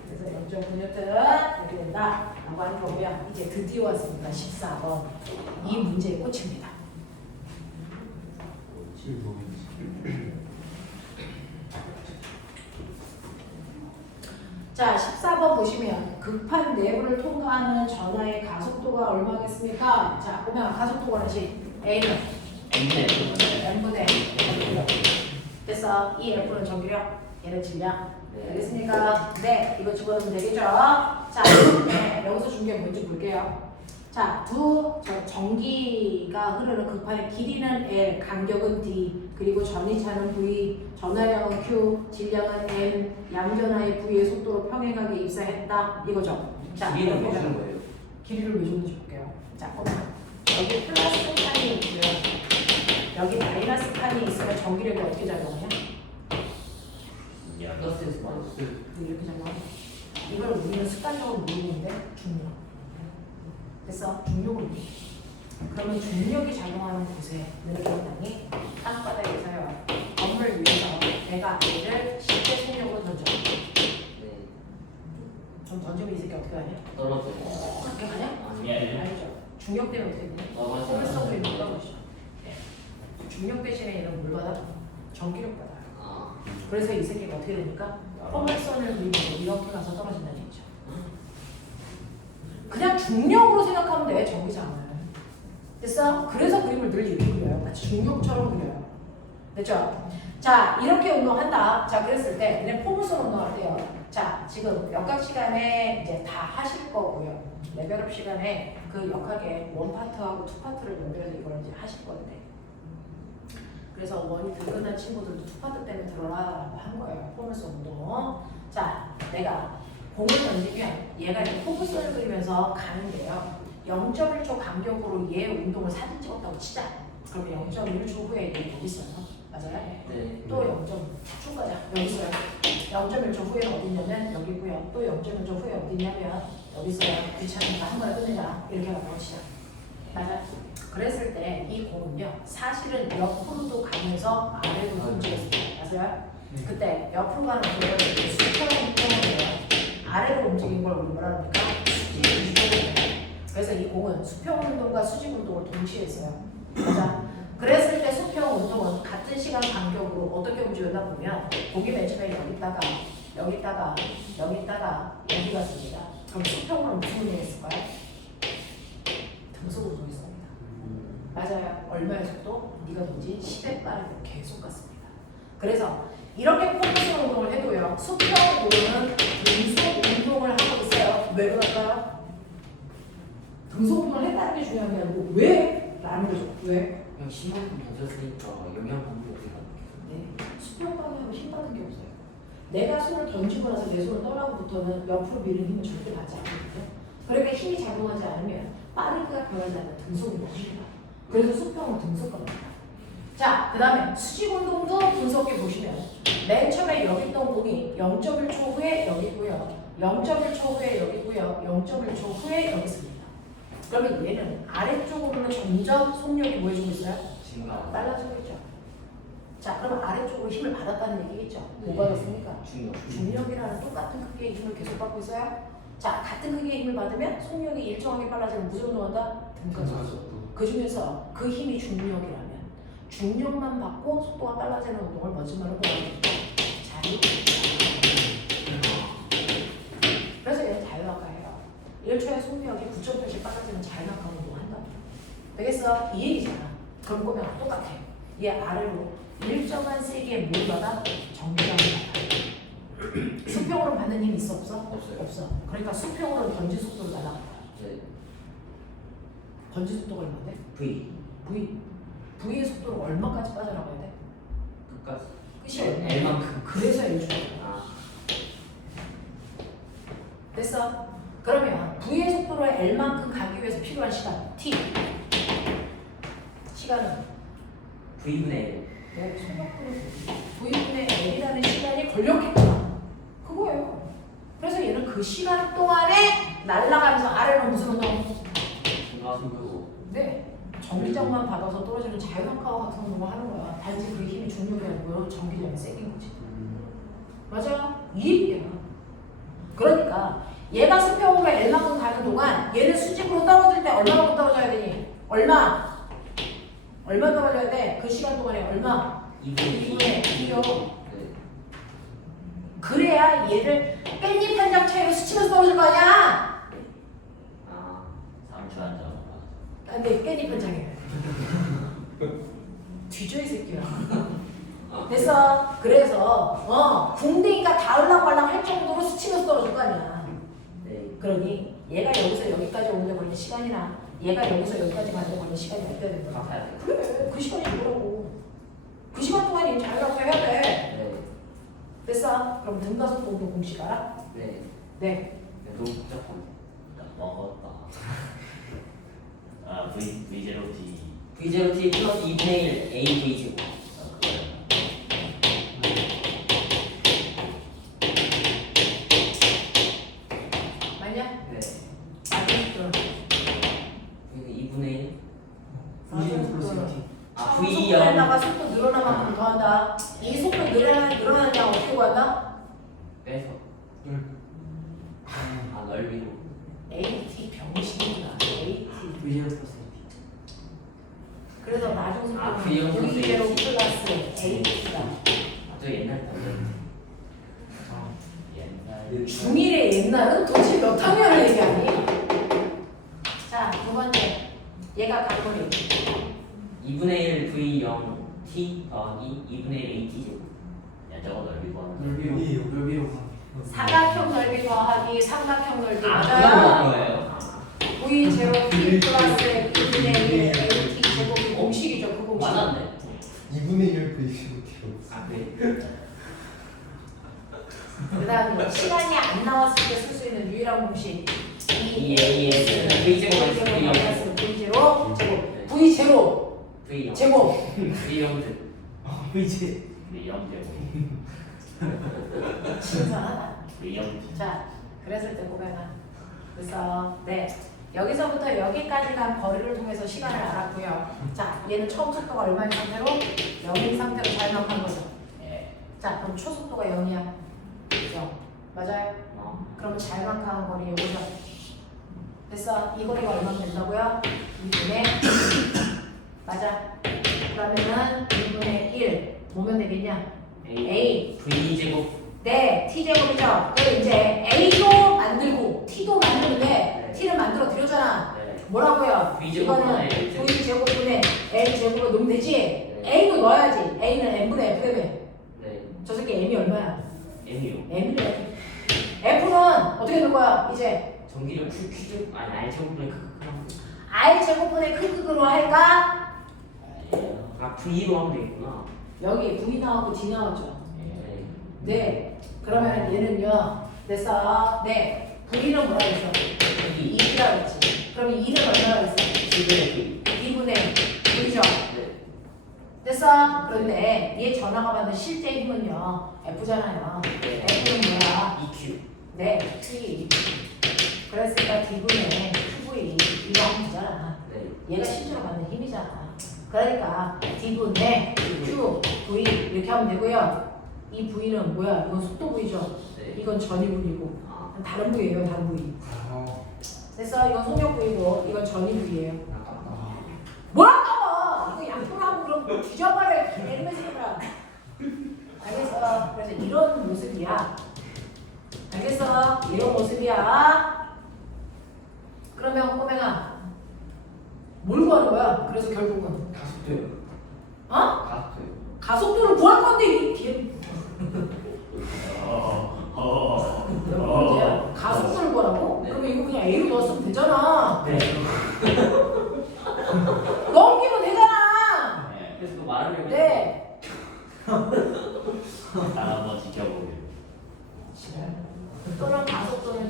그래서 0.9N 이렇게 된다 라고 하는 거고요. 이제 드디어 왔습니다. 14번. 이 문제의 꽃입니다. 7번인지. 자, 14번 보시면 극판 내부를 통과하는 전하의 가속도가 얼마겠습니까? 자, 보면 가속도가 식 A는 M분의 F. 됐어. 이 F는 전기력, 얘는 질량. 네. 알겠습니까? 네, 이거 집어넣으면 되겠죠? 자, 네, 여기서 준 게 뭔지 볼게요. 자, 전기가 흐르는 극판의 길이는 L, 간격은 D, 그리고 전이차는 V, 전하량은 Q, 질량은 M, 양전하의 V의 속도로 평행하게 입사했다. 이거죠? 자, 길이는 뭐 이렇게 주는 거예요? 길이를 왜 줬는지 볼게요. 자, 보면 여기 플러스 칸이 있고요. 여기 마이너스 칸이 있으면 전기력이 어떻게 작용하냐? 플러스에서 마이너스. 이렇게 작용하냐? 이걸 우리는 습관적으로 모르는데 중력. 됐어? 중력을 모르. 그러면 중력이 작용하는 곳에 느낌당이 땅바닥에서요. 건물 위에서 내가 아이를 쉽게 속력으로 던져. 네. 좀 던지면 이 새끼 어떻게 하냐? 떨어져. 그렇게 가냐? 예. 아니죠. 중력 때문에 어떻게 되냐? 떨어져. 포물선으로 있는 것이죠. 중력 대신에 얘는 뭘 받아? 전기력 받아요. 아. 그래서 이 새끼가 어떻게 되니까 포물선을 그리면서 이렇게 가서 떨어진다는 얘기죠. 그냥 중력으로 생각하면 돼, 전기장을. 됐어? 그래서 그림을 늘 이렇게 그려요. 마치 중력처럼 그려요. 됐죠? 자, 이렇게 운동한다. 자, 그랬을 때 그냥 포물선 운동할 때요. 자, 지금 역학 시간에 이제 다 하실 거고요. 레벨업 시간에 그 역학의 원 파트하고 투 파트를 연결해서 이걸 이제 하실 건데. 그래서 원이 들끝난 친구들도 투 파트 때문에 들어라라고 한 거예요. 포물선 운동. 자, 내가 공을 던지면 얘가 이렇게 포물선을 그리면서 가는데요. 0.1초 간격으로 얘 운동을 사진 찍었다고 치자. 그러면 0.1초 후에 얘 여기 있어요. 맞아요? 네. 또 0.1초 가자. 여기 있어요. 0.1초 후에는 어디 있냐면 여기 있고요. 또 0.1초 후에 어디 있냐면 여기 있어요. 귀찮으니까 한 번에 끝내자. 이렇게 가다고 치자. 맞아요? 그랬을 때 이 공은요. 사실은 옆으로도 가면서 아래로 움직였습니다. 맞아요? 네. 그때 옆으로 가는 공을 수평 운동이에요. 아래로 움직인 걸 우리 뭐라 합니까? 수직 운동이에요. 그래서 이 공은 수평 운동과 수직 운동을 동시에 했어요. 맞아? 그랬을 때 수평 운동은 같은 시간 간격으로 어떻게 움직였나 보면 공이 맨 처음에 여기다가 여기다가 여기다가 여기 갔습니다. 그럼 수평으로 무슨 운동을 했을까요? 등속 운동했습니다. 맞아요. 얼마의 속도? 네가 던진 10의 빠르게 계속 갔습니다. 그래서 이렇게 포커스 운동을 해도요. 수평 운동은 등속 운동을 하고 있어요. 왜 그럴까요? 등속 운동을 했다는 게 중요한 게 아니고 왜? 라는 거죠. 왜? 그냥 10만큼 던졌으니까 영향 받는 게 어떻게 받는 네. 수평 방향으로 힘 받는 게 없어요. 내가 손을 던지고 나서 내 손을 떠나고부터는 옆으로 미는 힘을 절대 받지 않거든요. 그러니까 힘이 작용하지 않으면 빠르게 변하지 않는 등속 운동을 합니다. 그래서 수평은 등속합니다. 자, 그 다음에 수직 운동도 분석해 보시면 맨 처음에 여기 있던 공이 0.1초 후에 여기 있고요. 0.1초 후에 여기 있고요. 0.1초 후에 여기 있습니다. 그러면 얘는 아래쪽으로는 점점 속력이 뭐 해주고 있어요? 증가. 빨라지고 있죠. 자, 그러면 아래쪽으로 힘을 받았다는 얘기겠죠? 뭐 받았습니까? 중력. 중력이라는 똑같은 크기의 힘을 계속 받고 있어요. 자, 같은 크기의 힘을 받으면 속력이 일정하게 빨라지면 무슨 운동한다? 등가속도. 그 중에서 그 힘이 중력이라면 중력만 받고 속도가 빨라지는 운동을 먼저 말하고 자유. 그래서 얘는 자유학과예요. 1초의 속력이 9.8씩 빨라지는 자유학과 운동을 한다. 되겠어? 이 얘기잖아. 그럼 보면 똑같아. 얘 아래로 일정한 세기의 뭘 받아? 정비장을 받아. 수평으로 받는 힘 있어 없어? 없어요. 없어. 그러니까 수평으로 전지 속도를 날아간다. 네. 전지 속도가 얼마인데? V. V의 속도를 얼마까지 빠져나가야 돼? 끝까지. 끝이 얼마야? L만큼. 그래서 L 주는 거야. 아. 됐어? 그러면 V의 속도로 L만큼 가기 위해서 필요한 시간 T. 시간은 V분의 1. 내 생각대로 V분의 L이라는 시간이 걸렸겠구나. 그거예요. 그래서 얘는 그 시간 동안에 날아가면서 아래로 무슨 운동? 중간속도. 네. 전기장만 받아서 떨어지는 자유낙하와 같은 운동을 하는 거야. 단지 그 힘이 중력이 아니고 전기장이 세긴 거지. 맞아? 이 얘기야. 그러니까 얘가 수평으로 L만큼 가는 동안 얘는 수직으로 떨어질 때 얼마만큼 떨어져야 되니? 얼마 떨어져야 돼? 그 시간 동안에 얼마? 2분의 2요. 네. 그래야 얘를 깻잎 한 장 차이로 스치면서 떨어질 거 아니야? 아. 3초 한 점. 근데 깻잎 한 장이야. 뒤져 이 새끼야. 됐어. 그래서 궁뎅이가 닿으려고 할 정도로 스치면서 떨어질 거 아니야. 네. 그러니 얘가 여기서 여기까지 오는데 걸리는 시간이나 얘가 여기서 여기까지 가는데 걸리는 시간이 어때야 되는 거야? 같아야 돼. 그래. 그 시간이 뭐라고. 그 시간 동안 얘는 자유낙하 해야 돼. 네. 됐어. 그럼 등가속도 운동 공식 알아? 네. 네. 너무 복잡한. 먹었다. 아 V0T. V0T 플러스 2분의 1 AV 제곱. 맞냐? 네. 맞아. 그리고 2분의 1. V0 플러스 T. 아, 속도에다가 V0 속도 늘어난 만큼 더한다. 이 속도 늘어나는 양 어떻게 구한다? 빼서. 아, 넓이로. AT 병신이구나. AT. V0 플러스 T. 그래서 나중 아, 속도는 V0 V0 플러스 AT다. 아, 저 옛날 거. 옛날. 중1의 옛날은 도대체 몇 학년을 얘기하니? 자, 두 번째. 얘가 각도리. 2분의 1 V0 T 더하기 2분의 1 AT 제곱. 야 저거 넓이 구하는 넓이로 사각형 넓이 더하기 삼각형 넓이 아, 맞아요? 거예요. V0 T 플러스 2분의 1 AT 제곱이 공식이죠. 그 공식. 맞았네. 2분의 1 V0T로. 아, 그래. 그 다음에 시간이 안 나왔을 때 쓸 수 있는 유일한 공식 EAS V 제곱에서 V0. V0 제곱 V0 V0. 제곱 V0 이제 V0제곱. 신선하다. V0T. 자, 그랬을 때 보면은 그래서 네 여기서부터 여기까지 간 거리를 통해서 시간을 알았고요. 자, 얘는 처음 속도가 얼마인 상태로 0인 상태로 자연낙하한 거죠. 예. 자, 그럼 초속도가 0이야. 0. 맞아요? 그러면 자연낙하한 거리 요거죠. 됐어. 이 거리가 얼마나 된다고요? 2분의 맞아. 그러면은 2분의 1 뭐면 되겠냐? A. V 제곱. 네, T제곱이죠. 그럼 이제 A도 만들고 T도 만드는데 네. T를 만들어 드렸잖아. 네. 뭐라고요? V제곱분의 이거는 V제곱분의 L제곱을 넣으면 되지. 네. A도 넣어야지. A는 N분의 F라며. 네. 저 새끼 M이 얼마야? M이요. M이래. F는 어떻게 넣을 거야? 이제 전기력 Q 아니 R 제곱분의 R제곱분의 크크로 할까? 아 V로 하면 되겠구나. 여기 V 나오고 D 나왔죠. 네. 네. 그러면 얘는요. 됐어. 네. V는 뭐라 그랬어? 2라고 했지. 그럼 2는 얼마라고 했어? 2분의 1이죠. 네. 됐어? 그런데 얘 전화가 받는 실제 힘은요. F잖아요. 네. F는 뭐야? EQ. 네. T. 그랬으니까 D분의 QV 이거 하면 되잖아. 네. 얘가 실제로 받는 힘이잖아. 그러니까 D분의 Q, V 이렇게 하면 되고요. 이 V는 뭐야? 이건 속도 V죠. 네. 이건 전위 V고 다른 V예요. 다른 V. 됐어? 이건 속력 V고 이건 전위 V예요. 아깝다. 뭐 아까워? 이거 양쪽하고 그럼 뒤져버려. 개새끼들아. 알겠어? 그래서 이런 모습이야. 알겠어? 이런 모습이야. 그러면 꼬맹아 뭘 구하는 거야? 그래서 결국은 가속도요. 어? 가속도요. 가속도를 구할 건데 이 뒤에 어.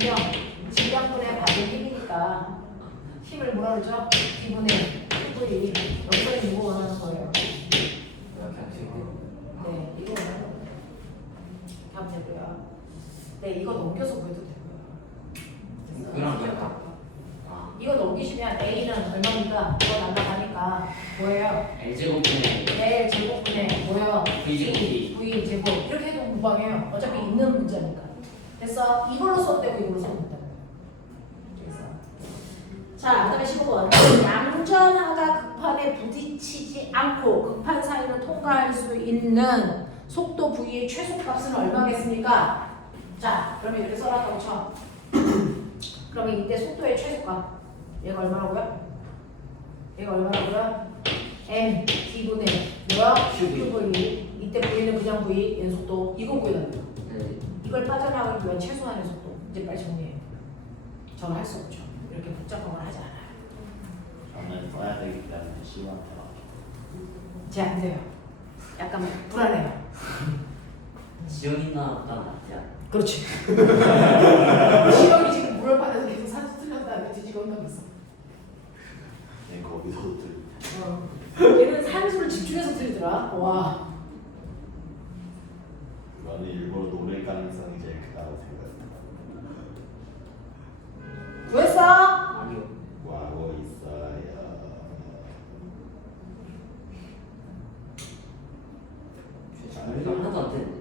D는요 질량분의 받은 힘이니까 힘을 뭐라 그러죠? D분의 QV 여기서 이거 원하는 거예요. 네, 이거 원하는 거예요. 이렇게 하면 되고요. 네, 이거 넘겨서 보여도 되고요. 그런 거야? 이거 넘기시면 A는 얼마입니까? 이거 날라가니까 뭐예요? L제곱분의 L 제곱분의 뭐예요? V V 제곱 이렇게 해도 무방해요. 어차피 있는 문제니까. 그래서 이걸로 써도 되고 이걸로 써도 된다. 그래서 자, 그다음에 15번 양전하가 극판에 부딪히지 않고 극판 사이를 통과할 수 있는 속도 V의 최소값은 얼마겠습니까? 자, 그러면 이렇게 써놨다고 쳐. 그러면 이때 속도의 최소값 얘가 얼마라고요? 얘가 얼마라고요? m d분의 뭐야? qv. 이때 v는 그냥 v, 얘는 속도. 이거 구해야 돼요. 이걸 빠져나가기 위한 최소한의 속도. 이제 빨리 정리해요. 저는 할 수 없죠. 이렇게 복잡한 걸 하지 않아요. 저는 써야 되기 때문에 시원해요. 제 안 돼요. 약간 불안해요. 지역이나 보다 낫지 않아? 그렇지. 지역이 지금 물을 받아서 계속 산수 틀렸다. 뒤지고 온다고 있어. 네, 거기서도 얘는 산수를 집중해서 틀리더라. 와. 그거는 일부러 노릴 가능성이 제일 크다고 생각합니다. 구했어? 아니요. 뭐 하고 있어요? 이거 하나도 안 되는데.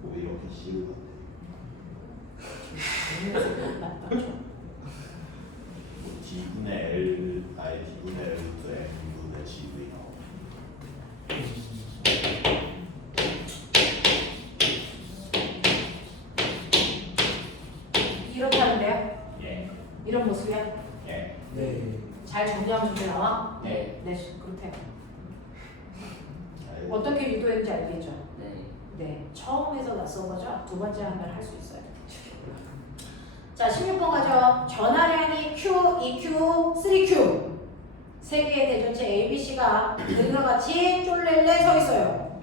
뭐 이렇게 쉬운 건데. 뭐 D분의 L, 아니 D분의 L 또 M분의 GV 나오고. 이렇다는데요? 예. 이런 모습이야? 예. 네. 잘 정리하면 좋게 나와? 네. 네, 그렇대요. 잘 어떻게 유도했는지 알겠죠? 네. 네, 처음에서 낯선 거죠? 두 번째 하면 할 수 있어요. 자, 16번 가죠. 전하량이 Q, EQ, 3Q 세 개의 대전체 A, B, C가 그림과 같이 쫄렐레 서 있어요.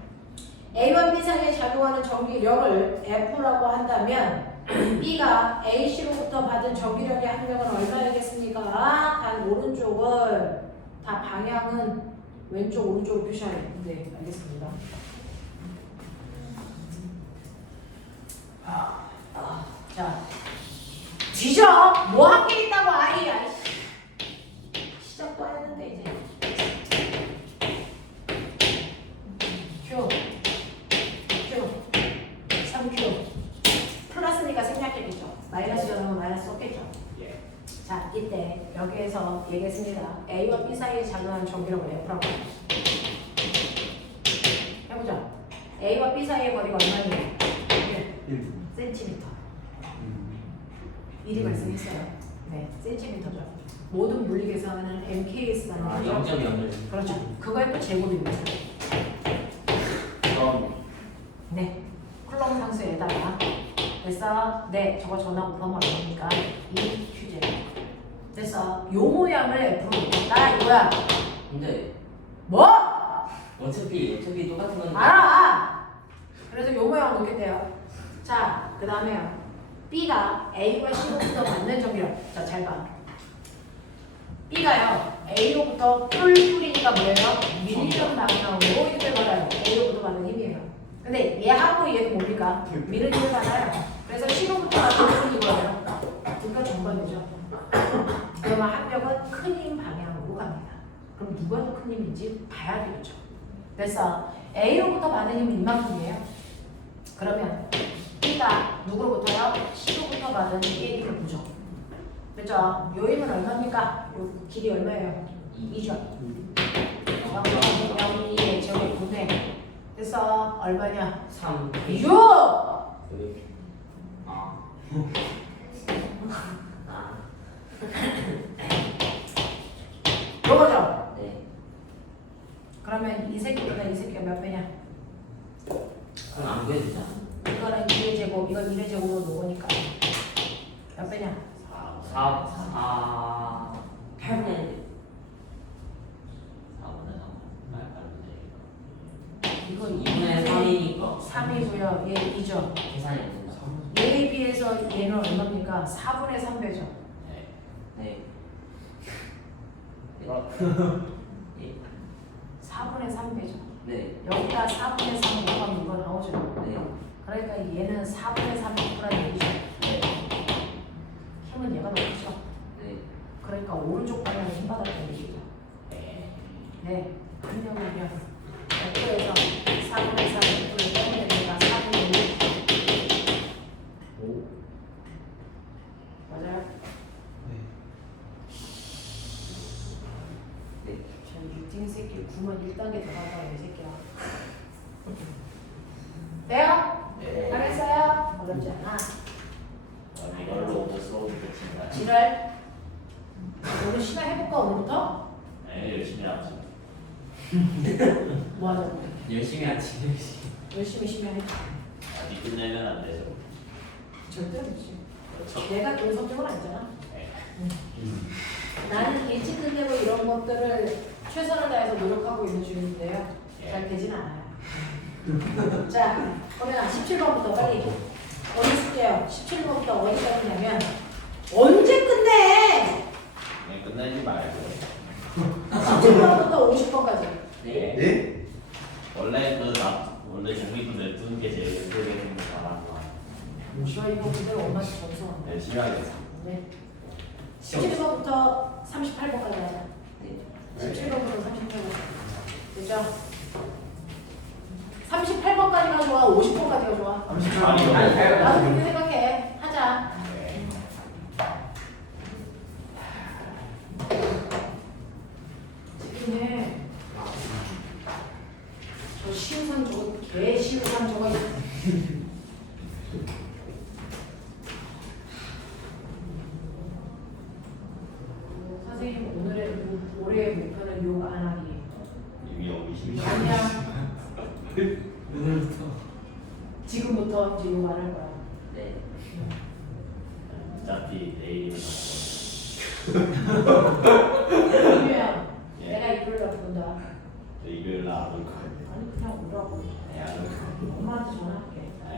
A와 B 사이에 작용하는 전기력을 F라고 한다면 B가 AC로부터 받은 전기력의 함량은 얼마이겠습니까? 단 오른쪽을 다 방향은 왼쪽 오른쪽으로 표시하래요. 네, 알겠습니다. 자, 뒤져! 뭐 한 게 있다고 아이 시작도 안 했는데 이제 Q 3Q 플러스니까 생략했겠죠. 마이너스 전하면 마이너스 썼겠죠. 예. 자, 이때 여기에서 얘기했습니다. A와 B 사이에 작용하는 전기력을 F라고 해보자. A와 B 사이의 거리가 얼마예요? 1cm. 일이 발생했어요. 네, cm죠. 모든 물리 계산은 MKS라는 아, 거죠. 0.0을. 그렇죠. 그거의 또 제곱입니다. 그럼 네, 쿨럼 상수에다가 됐어. 네, 저거 전화 곱하면 얼마입니까? 2Q제. 됐어. 요 모양을 F로 놓겠다 이거야. 근데 뭐? 어차피 똑같은 건데. 알아. 그래서 요 모양 놓겠대요. 자, 그 다음에요. B가 A와 C로부터 받는 전기력. 자, 잘 봐. B가요. A로부터 풀이니까 뭐예요? 밀리는 방향으로 힘을 받아요. A로부터 받는 힘이에요. 근데 얘하고 얘도 뭡니까? 밀은 힘을 받아요. 그래서 C로부터 받는 힘이 이거예요. 그러니까 정반대죠. 그러면 합력은 큰 힘 방향으로 갑니다. 그럼 누가 더 큰 힘인지 봐야 되겠죠. 그래서 A로부터 받는 힘은 이만큼이에요. 그러면 B가 누구로부터요? C로부터 받은 A를 보죠. 그렇죠? 요 힘은 얼마입니까? 요 길이 얼마예요? 2죠. 0.02의 제곱 분의 그래서 얼마냐? 3. 6! 아. 아. 요거죠? 네. 그러면 이 새끼보다 이 새끼가 몇 배냐? 그럼 안 구해도 되잖아. 이거는 2의 제곱, 이건 1의 제곱으로 놓으니까 몇 배냐? 4. 8분의 4분의 3. 이거 2분의 3이니까 3이고요. 얘 2죠. 계산이 안 된다. 얘에 비해서 여기에서 얘는 얼마입니까? 4분의 3배죠. 네. 네. 예. 4분의 3배죠. 네. 여기다 4분의 3 곱하면 이거 나오죠. 네. 그러니까 얘는 4분의 3이 구라는 얘기죠. 네. 힘은 얘가 높죠. 네. 그러니까 오른쪽 방향에 힘 받았다는 얘기죠. 네. 네. 그러면 100%에서 4분의 3 100%를 빼면 되니까 4분의 1. 오. 맞아요? 네. 네. 저 유팅 새끼 9만 1단계 더 갔다고 이 새끼야. 돼요? 네. 알겠어요? 어렵지 않아. 그럼 이걸로 오늘 수업이 끝인가요? 지랄. 오늘 시간 해볼까 오늘부터? 네, 열심히 하죠. 뭐 하자고? 열심히 하지. 열심히 시간 해. 아직 끝내면 안 되죠. 절대 그렇지. 그렇죠. 내가 돈 성격은 아니잖아. 네. 나는 일찍 끝내고 이런 것들을 최선을 다해서 노력하고 있는 중인데요. 잘 되진 않아요. 자, 그러면 17번부터 빨리 어디 쓸게요? 17번부터 어디가 끝나면 언제 끝내? 네, 끝내지 말고. 17번부터 50번까지. 네. 네? 원래 중립분 냅두는 게 제일 예쁘게 생각하는 거 아니에요? 저 이거 그대로 엄마한테 전송한다. 열심히 하겠습니다. 네. 17번부터 38번까지 하자. 네. 17번부터 38번까지. 됐죠? 38번까지가 좋아? 50번까지가 좋아? 아니요. 나도 그렇게 생각해. 하자. 네. 지금에 저 시우산 저거 개 시우산 저거 선생님 올해의 목표는 욕 안 하기. 이미 여기 심심. 아니야. 오늘부터. 지금부터 이제 욕 안 할 거야. 네. 어차피 내일이면 그러면 예. 내가 이불을 부른다. 저 일요일 날 안 올 거예요. 아니 그냥 오라고. 네, 안 올 거예요. 엄마한테 전화할게. 네.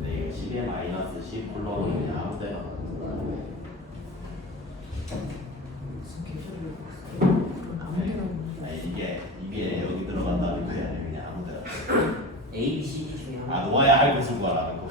네, 10에 마이너스 10 불러오면 그냥 아무 데나 무슨 개소리를 아무 데나 아니 이게 여기 들어간다는 거야 아니면 그냥 아무 데나 A, B, C, D 중에 하나. 아 놓아야 알고 쓴 거라는 거